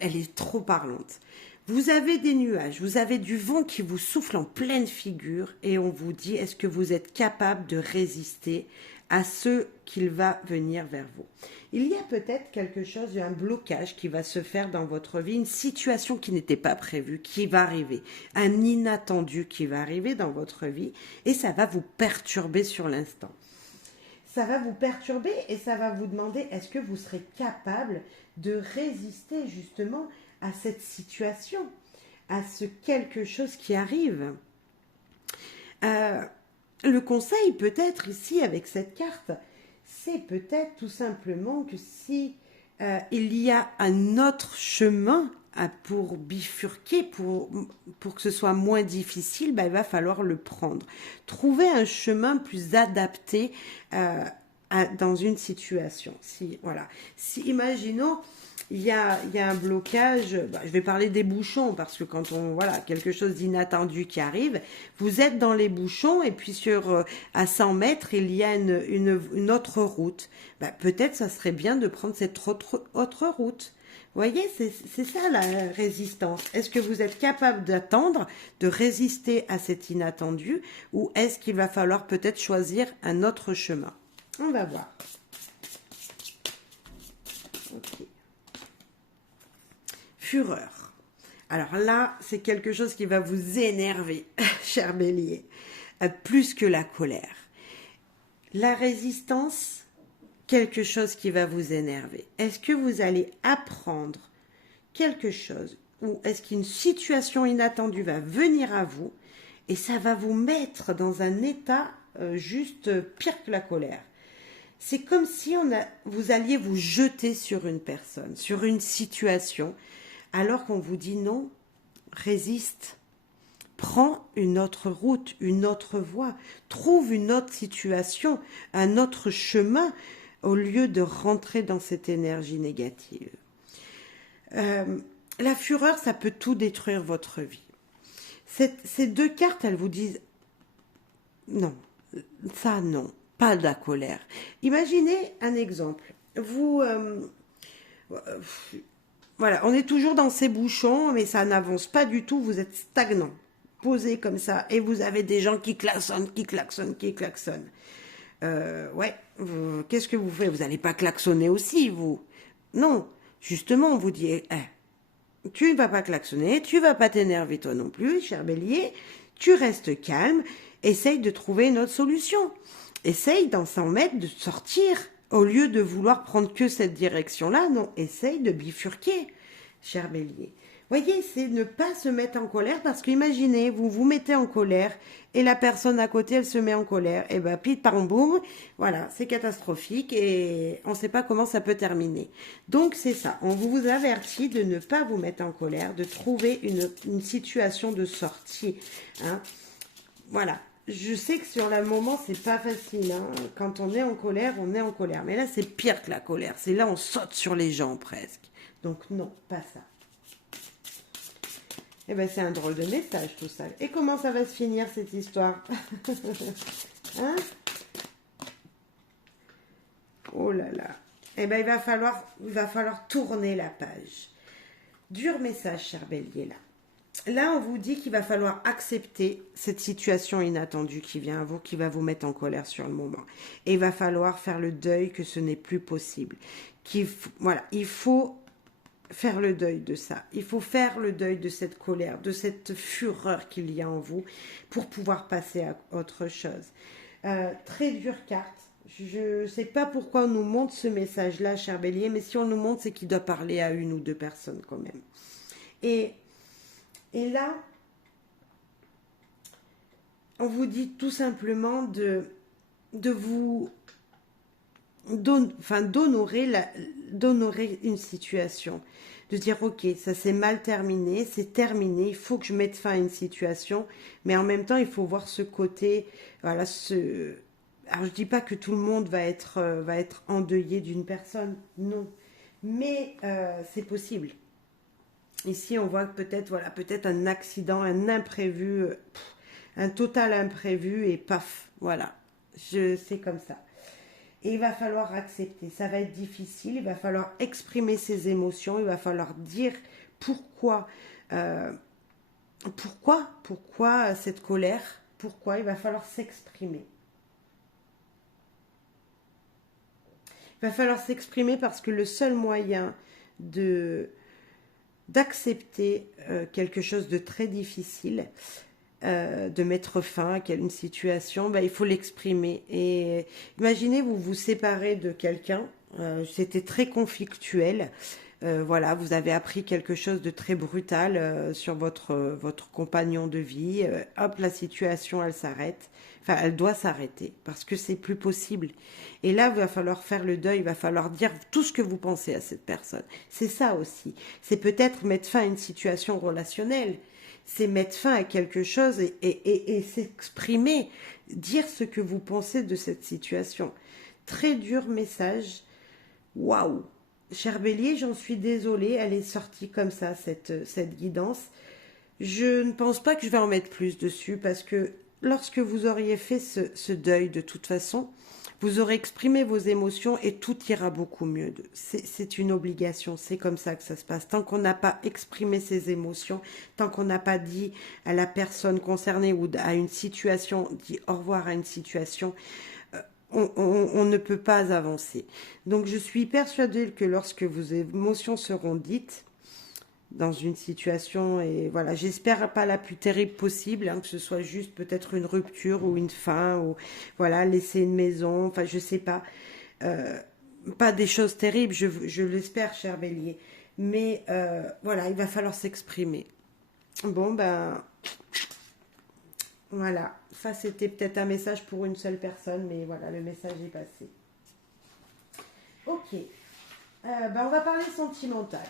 Elle est trop parlante. Vous avez des nuages, vous avez du vent qui vous souffle en pleine figure et on vous dit, est-ce que vous êtes capable de résister à ce qu'il va venir vers vous? Il y a peut-être quelque chose, un blocage qui va se faire dans votre vie, une situation qui n'était pas prévue, qui va arriver, un inattendu qui va arriver dans votre vie et ça va vous perturber sur l'instant. Ça va vous perturber et ça va vous demander, est-ce que vous serez capable de résister justement à cette situation, à ce quelque chose qui arrive. Le conseil peut-être ici avec cette carte, c'est peut-être tout simplement que si il y a un autre chemin pour bifurquer, pour que ce soit moins difficile, il va falloir le prendre. Trouver un chemin plus adapté dans une situation. Si imaginons, il y a un blocage, je vais parler des bouchons, parce que quand quelque chose d'inattendu qui arrive, vous êtes dans les bouchons, et puis à 100 mètres, il y a une autre route. Peut-être ça serait bien de prendre cette autre route. Vous voyez, c'est ça la résistance. Est-ce que vous êtes capable d'attendre, de résister à cet inattendu, ou est-ce qu'il va falloir peut-être choisir un autre chemin? On va voir. Ok. Fureur. Alors là, c'est quelque chose qui va vous énerver, cher Bélier, plus que la colère. La résistance, quelque chose qui va vous énerver. Est-ce que vous allez apprendre quelque chose ou est-ce qu'une situation inattendue va venir à vous et ça va vous mettre dans un état juste pire que la colère? C'est comme si vous alliez vous jeter sur une personne, sur une situation, alors qu'on vous dit non, résiste, prends une autre route, une autre voie, trouve une autre situation, un autre chemin, au lieu de rentrer dans cette énergie négative. La fureur, ça peut tout détruire votre vie. Ces deux cartes, elles vous disent non, ça non, pas de la colère. Imaginez un exemple. Voilà, on est toujours dans ces bouchons, mais ça n'avance pas du tout, vous êtes stagnant, posé comme ça, et vous avez des gens qui klaxonnent, qui klaxonnent, qui klaxonnent. Ouais, qu'est-ce que vous faites? Vous n'allez pas klaxonner aussi, vous? Non, justement, on vous dit, tu ne vas pas klaxonner, tu ne vas pas t'énerver toi non plus, cher Bélier, tu restes calme, essaye de trouver une autre solution. Essaye d'en s'en mettre, de sortir. Au lieu de vouloir prendre que cette direction-là, non, essaye de bifurquer, cher Bélier. Voyez, c'est ne pas se mettre en colère parce qu'imaginez, vous vous mettez en colère et la personne à côté, elle se met en colère. Et ben, pit, par boum, voilà, c'est catastrophique et on ne sait pas comment ça peut terminer. Donc, c'est ça. On vous avertit de ne pas vous mettre en colère, de trouver une situation de sortie. Hein. Voilà. Je sais que sur le moment, c'est pas facile. Hein. Quand on est en colère, on est en colère. Mais là, c'est pire que la colère. C'est là, on saute sur les gens presque. Donc, non, pas ça. Eh bien, c'est un drôle de message, tout ça. Et comment ça va se finir, cette histoire? Hein? Oh là là. Eh bien, il va falloir tourner la page. Dur message, cher Bélier, là. Là, on vous dit qu'il va falloir accepter cette situation inattendue qui vient à vous, qui va vous mettre en colère sur le moment. Et il va falloir faire le deuil que ce n'est plus possible. Voilà, il faut faire le deuil de ça. Il faut faire le deuil de cette colère, de cette fureur qu'il y a en vous pour pouvoir passer à autre chose. Très dure carte. Je ne sais pas pourquoi on nous montre ce message-là, cher Bélier, mais si on nous montre, c'est qu'il doit parler à une ou deux personnes quand même. Et là, on vous dit tout simplement de vous d'honorer une situation, de dire ok, ça s'est mal terminé, c'est terminé, il faut que je mette fin à une situation, mais en même temps il faut voir ce côté, voilà, alors je dis pas que tout le monde va être endeuillé d'une personne, non, mais c'est possible. Ici, on voit peut-être un accident, un imprévu, un total imprévu et paf, voilà, c'est comme ça. Et il va falloir accepter, ça va être difficile, il va falloir exprimer ses émotions, il va falloir dire pourquoi cette colère, pourquoi, il va falloir s'exprimer. Il va falloir s'exprimer parce que le seul moyen d'accepter quelque chose de très difficile, de mettre fin à une situation, il faut l'exprimer. Et imaginez, vous vous séparez de quelqu'un, c'était très conflictuel, voilà, vous avez appris quelque chose de très brutal sur votre compagnon de vie, hop, la situation, elle s'arrête. Enfin, elle doit s'arrêter parce que c'est plus possible. Et là, il va falloir faire le deuil, il va falloir dire tout ce que vous pensez à cette personne. C'est ça aussi. C'est peut-être mettre fin à une situation relationnelle. C'est mettre fin à quelque chose et s'exprimer, dire ce que vous pensez de cette situation. Très dur message. Waouh! Cher Bélier, j'en suis désolée, elle est sortie comme ça, cette guidance. Je ne pense pas que je vais en mettre plus dessus parce que lorsque vous auriez fait ce deuil de toute façon, vous aurez exprimé vos émotions et tout ira beaucoup mieux. C'est une obligation, c'est comme ça que ça se passe. Tant qu'on n'a pas exprimé ses émotions, tant qu'on n'a pas dit à la personne concernée ou à une situation, dit au revoir à une situation, on ne peut pas avancer. Donc je suis persuadée que lorsque vos émotions seront dites, dans une situation, et voilà, j'espère pas la plus terrible possible, hein, que ce soit juste peut-être une rupture ou une fin, ou voilà, laisser une maison, enfin je sais pas. Euh, Pas des choses terribles, je l'espère, cher Bélier. Mais voilà, il va falloir s'exprimer. Bon, ben voilà. Ça, c'était peut-être un message pour une seule personne, mais voilà, le message est passé. Ok. Ben, on va parler sentimental.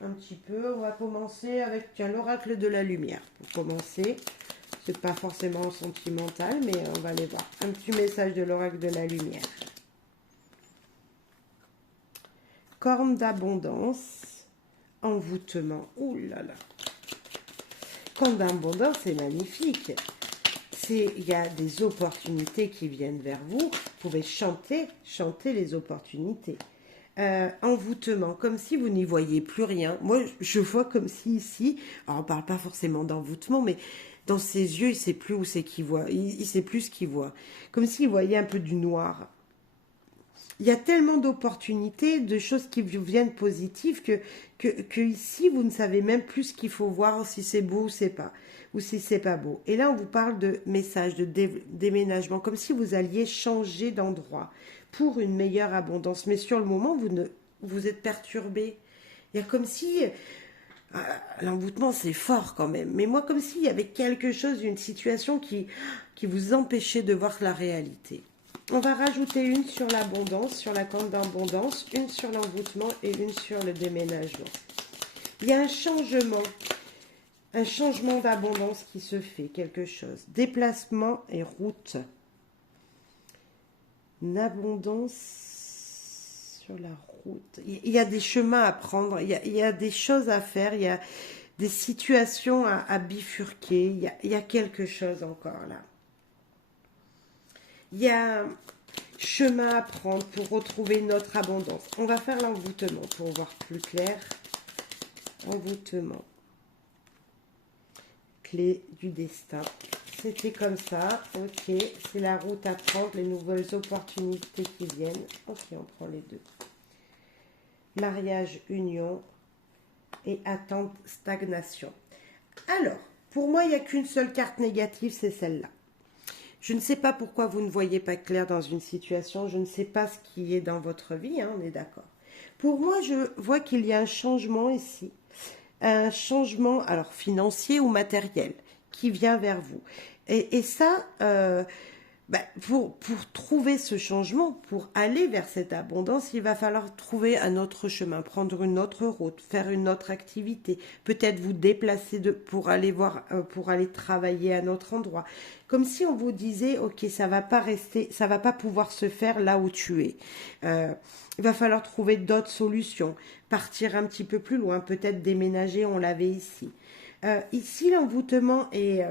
Un petit peu. On va commencer avec l'oracle de la lumière. Pour commencer, c'est pas forcément sentimental, mais on va aller voir. Un petit message de l'oracle de la lumière. Corne d'abondance, envoûtement. Ouh là là. Corne d'abondance, c'est magnifique. Il y a des opportunités qui viennent vers vous. Vous pouvez chanter les opportunités. Envoûtement, comme si vous n'y voyez plus rien. Moi, je vois comme si ici, alors on ne parle pas forcément d'envoûtement, mais dans ses yeux, il ne sait plus où c'est qu'il voit. Il ne sait plus ce qu'il voit. Comme s'il voyait un peu du noir. Il y a tellement d'opportunités, de choses qui vous viennent positives que ici, vous ne savez même plus ce qu'il faut voir, si c'est beau ou c'est pas, ou si c'est pas beau. Et là, on vous parle de message, de déménagement, comme si vous alliez changer d'endroit pour une meilleure abondance. Mais sur le moment, vous êtes perturbé. Il y a comme si l'envoûtement, c'est fort quand même. Mais moi, comme s'il y avait quelque chose, une situation qui vous empêchait de voir la réalité. On va rajouter une sur l'abondance, sur la corne d'abondance, une sur l'envoûtement et une sur le déménagement. Il y a un changement d'abondance qui se fait, quelque chose. Déplacement et route. Une abondance sur la route. Il y a des chemins à prendre, il y a des choses à faire, il y a des situations à bifurquer, il y a quelque chose encore là. Il y a un chemin à prendre pour retrouver notre abondance. On va faire l'envoûtement pour voir plus clair. Envoûtement. Clé du destin. C'était comme ça. Ok, c'est la route à prendre, les nouvelles opportunités qui viennent. Ok, on prend les deux. Mariage, union et attente, stagnation. Alors, pour moi, il n'y a qu'une seule carte négative, c'est celle-là. Je ne sais pas pourquoi vous ne voyez pas clair dans une situation. Je ne sais pas ce qui est dans votre vie, hein, on est d'accord. Pour moi, je vois qu'il y a un changement ici. Un changement, alors financier ou matériel, qui vient vers vous. Et ça, pour trouver ce changement, pour aller vers cette abondance, il va falloir trouver un autre chemin, prendre une autre route, faire une autre activité, peut-être vous déplacer pour aller pour aller travailler à un autre endroit. Comme si on vous disait, ok, ça va pas rester, ça va pas pouvoir se faire là où tu es. Il va falloir trouver d'autres solutions, partir un petit peu plus loin, peut-être déménager, on l'avait ici. Ici, l'envoûtement et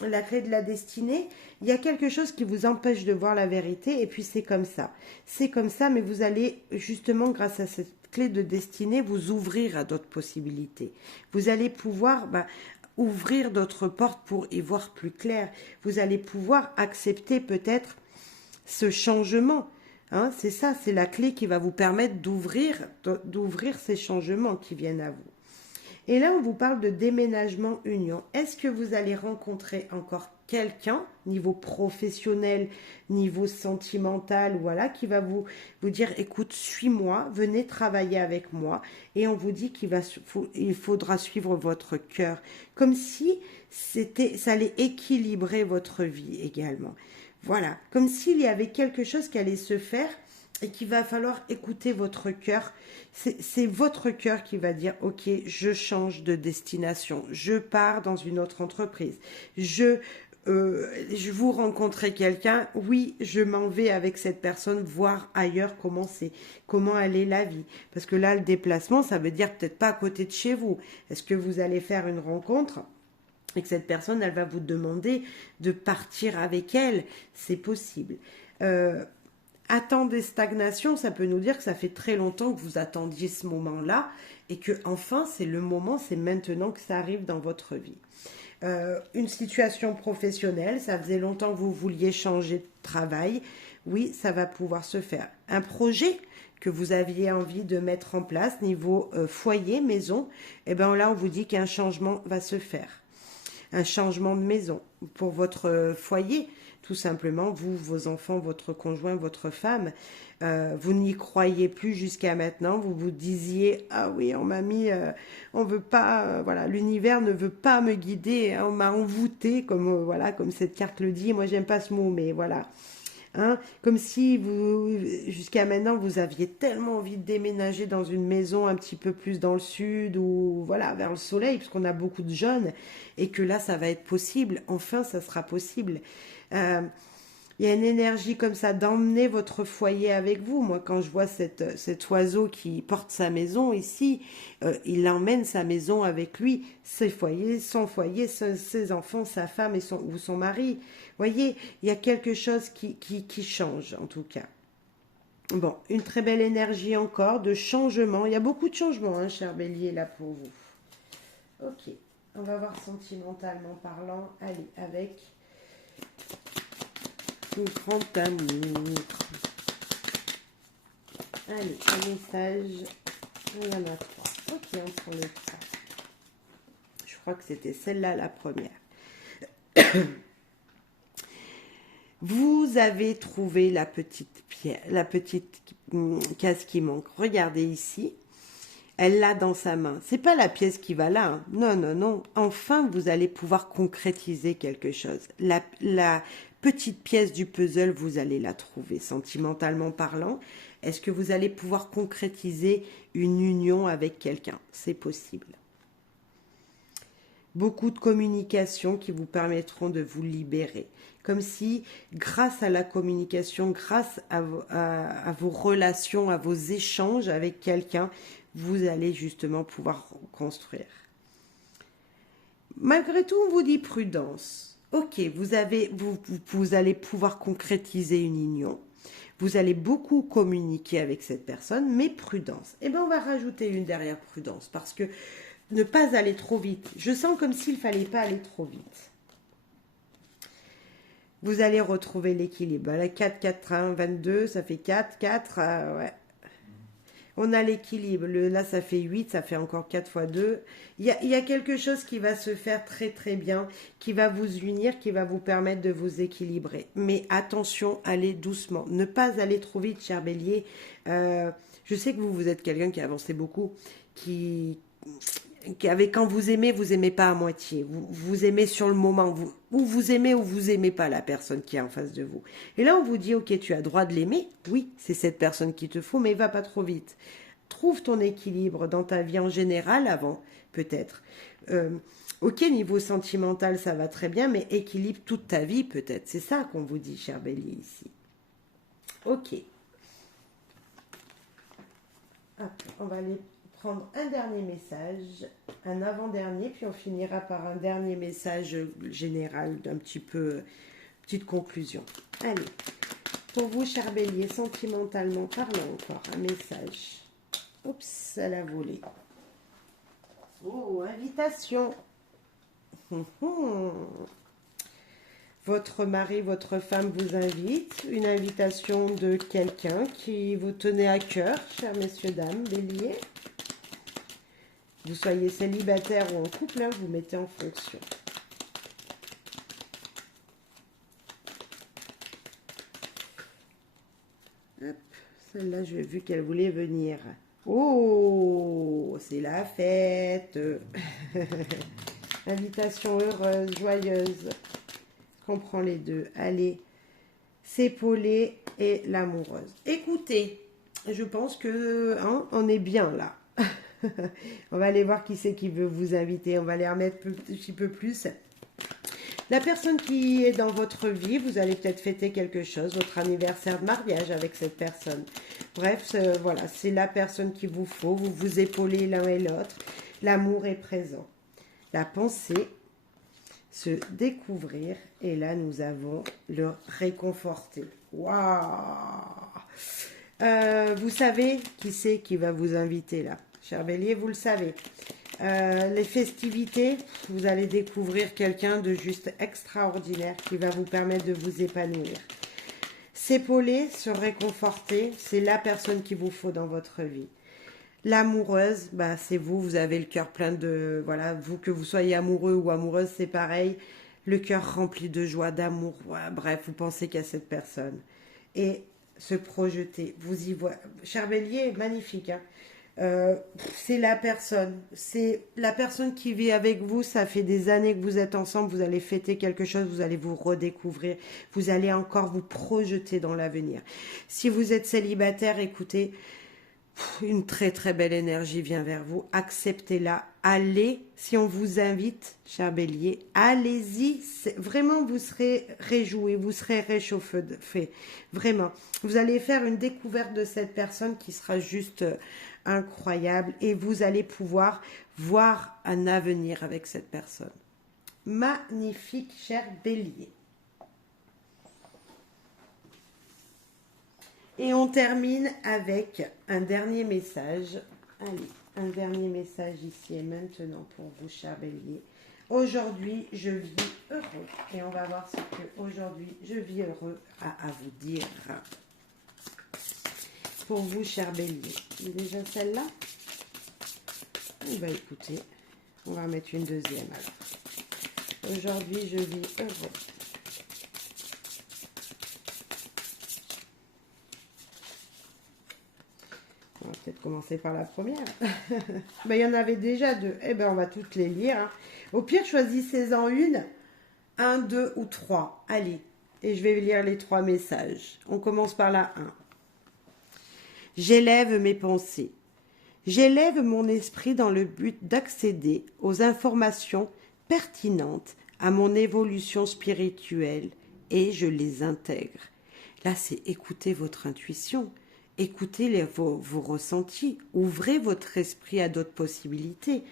la clé de la destinée, il y a quelque chose qui vous empêche de voir la vérité et puis c'est comme ça. C'est comme ça, mais vous allez justement, grâce à cette clé de destinée, vous ouvrir à d'autres possibilités. Vous allez pouvoir ouvrir d'autres portes pour y voir plus clair. Vous allez pouvoir accepter peut-être ce changement. Hein, c'est ça, c'est la clé qui va vous permettre d'ouvrir ces changements qui viennent à vous. Et là, on vous parle de déménagement union. Est-ce que vous allez rencontrer encore quelqu'un, niveau professionnel, niveau sentimental, voilà, qui va vous dire, écoute, suis-moi, venez travailler avec moi. Et on vous dit il faudra suivre votre cœur. Comme si ça allait équilibrer votre vie également. Voilà, comme s'il y avait quelque chose qui allait se faire et qu'il va falloir écouter votre cœur. C'est votre cœur qui va dire, ok, je change de destination, je pars dans une autre entreprise, je vous rencontrer quelqu'un, oui, je m'en vais avec cette personne voir ailleurs comment elle est la vie. Parce que là, le déplacement, ça veut dire peut-être pas à côté de chez vous. Est-ce que vous allez faire une rencontre et que cette personne, elle va vous demander de partir avec elle? C'est possible. Attendre des stagnations, ça peut nous dire que ça fait très longtemps que vous attendiez ce moment-là et que enfin c'est le moment, c'est maintenant que ça arrive dans votre vie. Une situation professionnelle, ça faisait longtemps que vous vouliez changer de travail, oui, ça va pouvoir se faire. Un projet que vous aviez envie de mettre en place niveau foyer, maison, et bien là, on vous dit qu'un changement va se faire. Un changement de maison pour votre foyer, tout simplement, vous, vos enfants, votre conjoint, votre femme. Vous n'y croyez plus jusqu'à maintenant, vous vous disiez, ah oui, on m'a mis, on veut pas, voilà, l'univers ne veut pas me guider, hein, on m'a envoûté, comme, voilà, comme cette carte le dit, moi j'aime pas ce mot, mais voilà. Hein, comme si vous, jusqu'à maintenant, vous aviez tellement envie de déménager dans une maison un petit peu plus dans le sud ou voilà, vers le soleil, parce qu'on a beaucoup de jeunes, et que là, ça va être possible. Enfin, ça sera possible. Il y a une énergie comme ça d'emmener votre foyer avec vous. Moi, quand je vois cet oiseau qui porte sa maison ici, il emmène sa maison avec lui, ses foyers, son foyer, ses enfants, sa femme ou son mari. Vous voyez, il y a quelque chose qui change, en tout cas. Bon, une très belle énergie encore de changement. Il y a beaucoup de changements, hein, cher Bélier, là pour vous. Ok, on va voir sentimentalement parlant. Allez, avec le grand amour. Allez, un message. Il y en a 3. Ok, on prend le 3. Je crois que c'était celle-là la première. Vous avez trouvé la petite pierre, la petite case qui manque. Regardez ici. Elle l'a dans sa main. C'est pas la pièce qui va là. Hein. Non, non, non. Enfin, vous allez pouvoir concrétiser quelque chose. La petite pièce du puzzle, vous allez la trouver, sentimentalement parlant. Est-ce que vous allez pouvoir concrétiser une union avec quelqu'un? C'est possible. Beaucoup de communication qui vous permettront de vous libérer. Comme si, grâce à la communication, grâce à vos relations, à vos échanges avec quelqu'un, vous allez justement pouvoir construire. Malgré tout, on vous dit prudence. Ok, vous allez pouvoir concrétiser une union. Vous allez beaucoup communiquer avec cette personne, mais prudence. Eh bien, on va rajouter une derrière prudence, parce que ne pas aller trop vite. Je sens comme s'il ne fallait pas aller trop vite. Vous allez retrouver l'équilibre. La 4, 4, 1, 22, ça fait 4, 4, ouais. On a l'équilibre. Là, ça fait 8, ça fait encore 4 fois 2. Il y a quelque chose qui va se faire très très bien, qui va vous unir, qui va vous permettre de vous équilibrer. Mais attention, allez doucement. Ne pas aller trop vite, cher Bélier. Je sais que vous êtes quelqu'un qui a avancé beaucoup, quand vous aimez pas à moitié. Vous aimez sur le moment. Ou vous aimez pas la personne qui est en face de vous. Et là, on vous dit, ok, tu as droit de l'aimer. Oui, c'est cette personne qu'il te faut, mais va pas trop vite. Trouve ton équilibre dans ta vie en général avant, peut-être. Ok, niveau sentimental, ça va très bien, mais équilibre toute ta vie, peut-être. C'est ça qu'on vous dit, cher Bélier, ici. Ok. Hop, on va aller prendre un dernier message, un avant-dernier, puis on finira par un dernier message général, d'un petit peu, petite conclusion. Allez, pour vous, cher Bélier, sentimentalement parlant encore, un message. Oups, elle a volé. Oh, invitation. Votre mari, votre femme vous invite. Une invitation de quelqu'un qui vous tenait à cœur, chers messieurs, dames, Bélier. Vous soyez célibataire ou en couple, hein, vous mettez en fonction. Hop, celle-là, j'ai vu qu'elle voulait venir. Oh, c'est la fête. Invitation heureuse, joyeuse. On prend les deux. Allez, s'épauler et l'amoureuse. Écoutez, je pense que hein, on est bien là. On va aller voir qui c'est qui veut vous inviter. On va les remettre un petit peu plus. La personne qui est dans votre vie, vous allez peut-être fêter quelque chose, votre anniversaire de mariage avec cette personne. Bref, voilà, c'est la personne qu'il vous faut. Vous vous épaulez l'un et l'autre. L'amour est présent. La pensée, se découvrir. Et là, nous avons le réconforter. Waouh! Vous savez qui c'est qui va vous inviter là? Cher Bélier, vous le savez. Les festivités, vous allez découvrir quelqu'un de juste extraordinaire qui va vous permettre de vous épanouir. S'épauler, se réconforter, c'est la personne qu'il vous faut dans votre vie. L'amoureuse, bah, c'est vous, vous avez le cœur plein de... Voilà, vous, que vous soyez amoureux ou amoureuse, c'est pareil. Le cœur rempli de joie, d'amour. Ouais, bref, vous pensez qu'à cette personne. Et se projeter. Vous y voyez. Cher Bélier, magnifique. Hein. C'est la personne qui vit avec vous. Ça fait des années que vous êtes ensemble. Vous allez fêter quelque chose. Vous allez vous redécouvrir. Vous allez encore vous projeter dans l'avenir. Si vous êtes célibataire, écoutez, une très très belle énergie vient vers vous. Acceptez-la. Allez, si on vous invite, cher Bélier, allez-y. Vraiment, vous serez réjoui, vous serez réchauffé. Vraiment. Vous allez faire une découverte de cette personne qui sera juste incroyable et vous allez pouvoir voir un avenir avec cette personne. Magnifique, cher Bélier. Et on termine avec un dernier message. Allez, un dernier message ici et maintenant pour vous, cher Bélier. Aujourd'hui, je vis heureux. Et on va voir ce que aujourd'hui, je vis heureux à vous dire. Pour vous, cher Bélier. Déjà celle-là. Eh bien, écoutez, on va en mettre une deuxième alors. Aujourd'hui, je vis heureux. On va peut-être commencer par la première. Ben, il y en avait déjà deux. Eh bien, on va toutes les lire. Hein. Au pire, choisissez-en une. Un, deux ou trois. Allez. Et je vais lire les trois messages. On commence par la 1. J'élève mes pensées. J'élève mon esprit dans le but d'accéder aux informations pertinentes à mon évolution spirituelle et je les intègre. Là, c'est écouter votre intuition. Écoutez vos ressentis, ouvrez votre esprit à d'autres possibilités,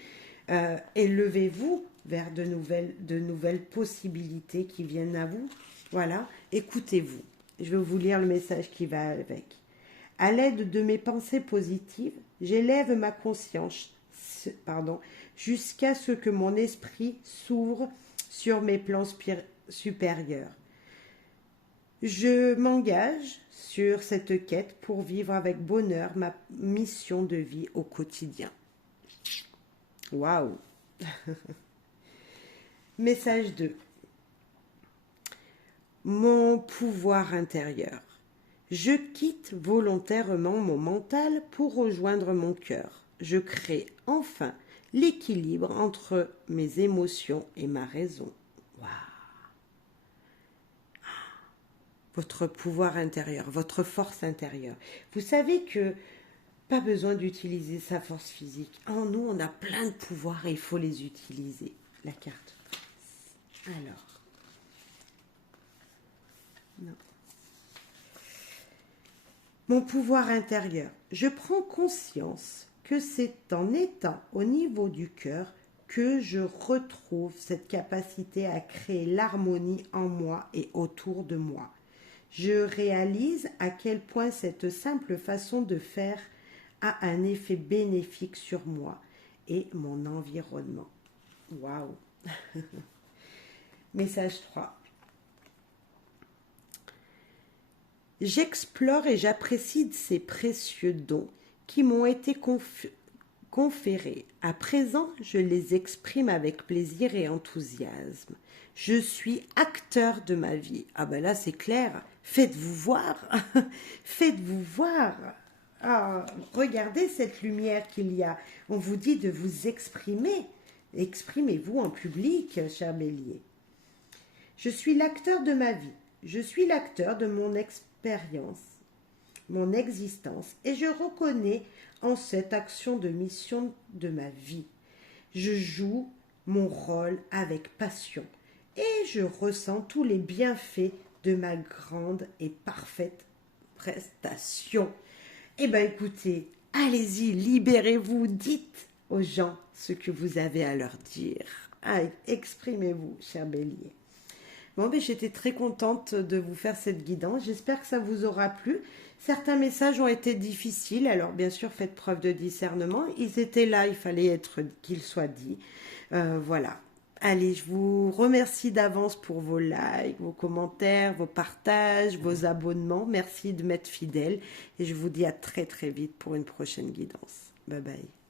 élevez-vous vers de nouvelles possibilités qui viennent à vous. Voilà, écoutez-vous. Je vais vous lire le message qui va avec. À l'aide de mes pensées positives, j'élève ma conscience, jusqu'à ce que mon esprit s'ouvre sur mes plans supérieurs. Je m'engage sur cette quête pour vivre avec bonheur ma mission de vie au quotidien. Waouh! Message 2. Mon pouvoir intérieur. Je quitte volontairement mon mental pour rejoindre mon cœur. Je crée enfin l'équilibre entre mes émotions et ma raison. Waouh! Votre pouvoir intérieur, votre force intérieure. Vous savez que pas besoin d'utiliser sa force physique. En nous, on a plein de pouvoirs et il faut les utiliser. La carte 13. Alors. Non. Mon pouvoir intérieur. Je prends conscience que c'est en étant au niveau du cœur que je retrouve cette capacité à créer l'harmonie en moi et autour de moi. Je réalise à quel point cette simple façon de faire a un effet bénéfique sur moi et mon environnement. Waouh! Message 3. J'explore et j'apprécie ces précieux dons qui m'ont été conférés. À présent, je les exprime avec plaisir et enthousiasme. Je suis acteur de ma vie. Ah ben là, c'est clair. Faites-vous voir. Faites-vous voir. Ah, regardez cette lumière qu'il y a. On vous dit de vous exprimer. Exprimez-vous en public, cher Bélier. Je suis l'acteur de ma vie. Je suis l'acteur de mon expérience, mon existence, et je reconnais en cette action de mission de ma vie. Je joue mon rôle avec passion et je ressens tous les bienfaits de ma grande et parfaite prestation. Eh bien écoutez, allez-y, libérez-vous, dites aux gens ce que vous avez à leur dire. Allez, exprimez-vous, cher Bélier. Bon, ben, j'étais très contente de vous faire cette guidance. J'espère que ça vous aura plu. Certains messages ont été difficiles, alors bien sûr, faites preuve de discernement. Ils étaient là, il fallait qu'ils soient dits. Voilà. Allez, je vous remercie d'avance pour vos likes, vos commentaires, vos partages, vos abonnements. Merci de m'être fidèle et je vous dis à très très vite pour une prochaine guidance. Bye bye.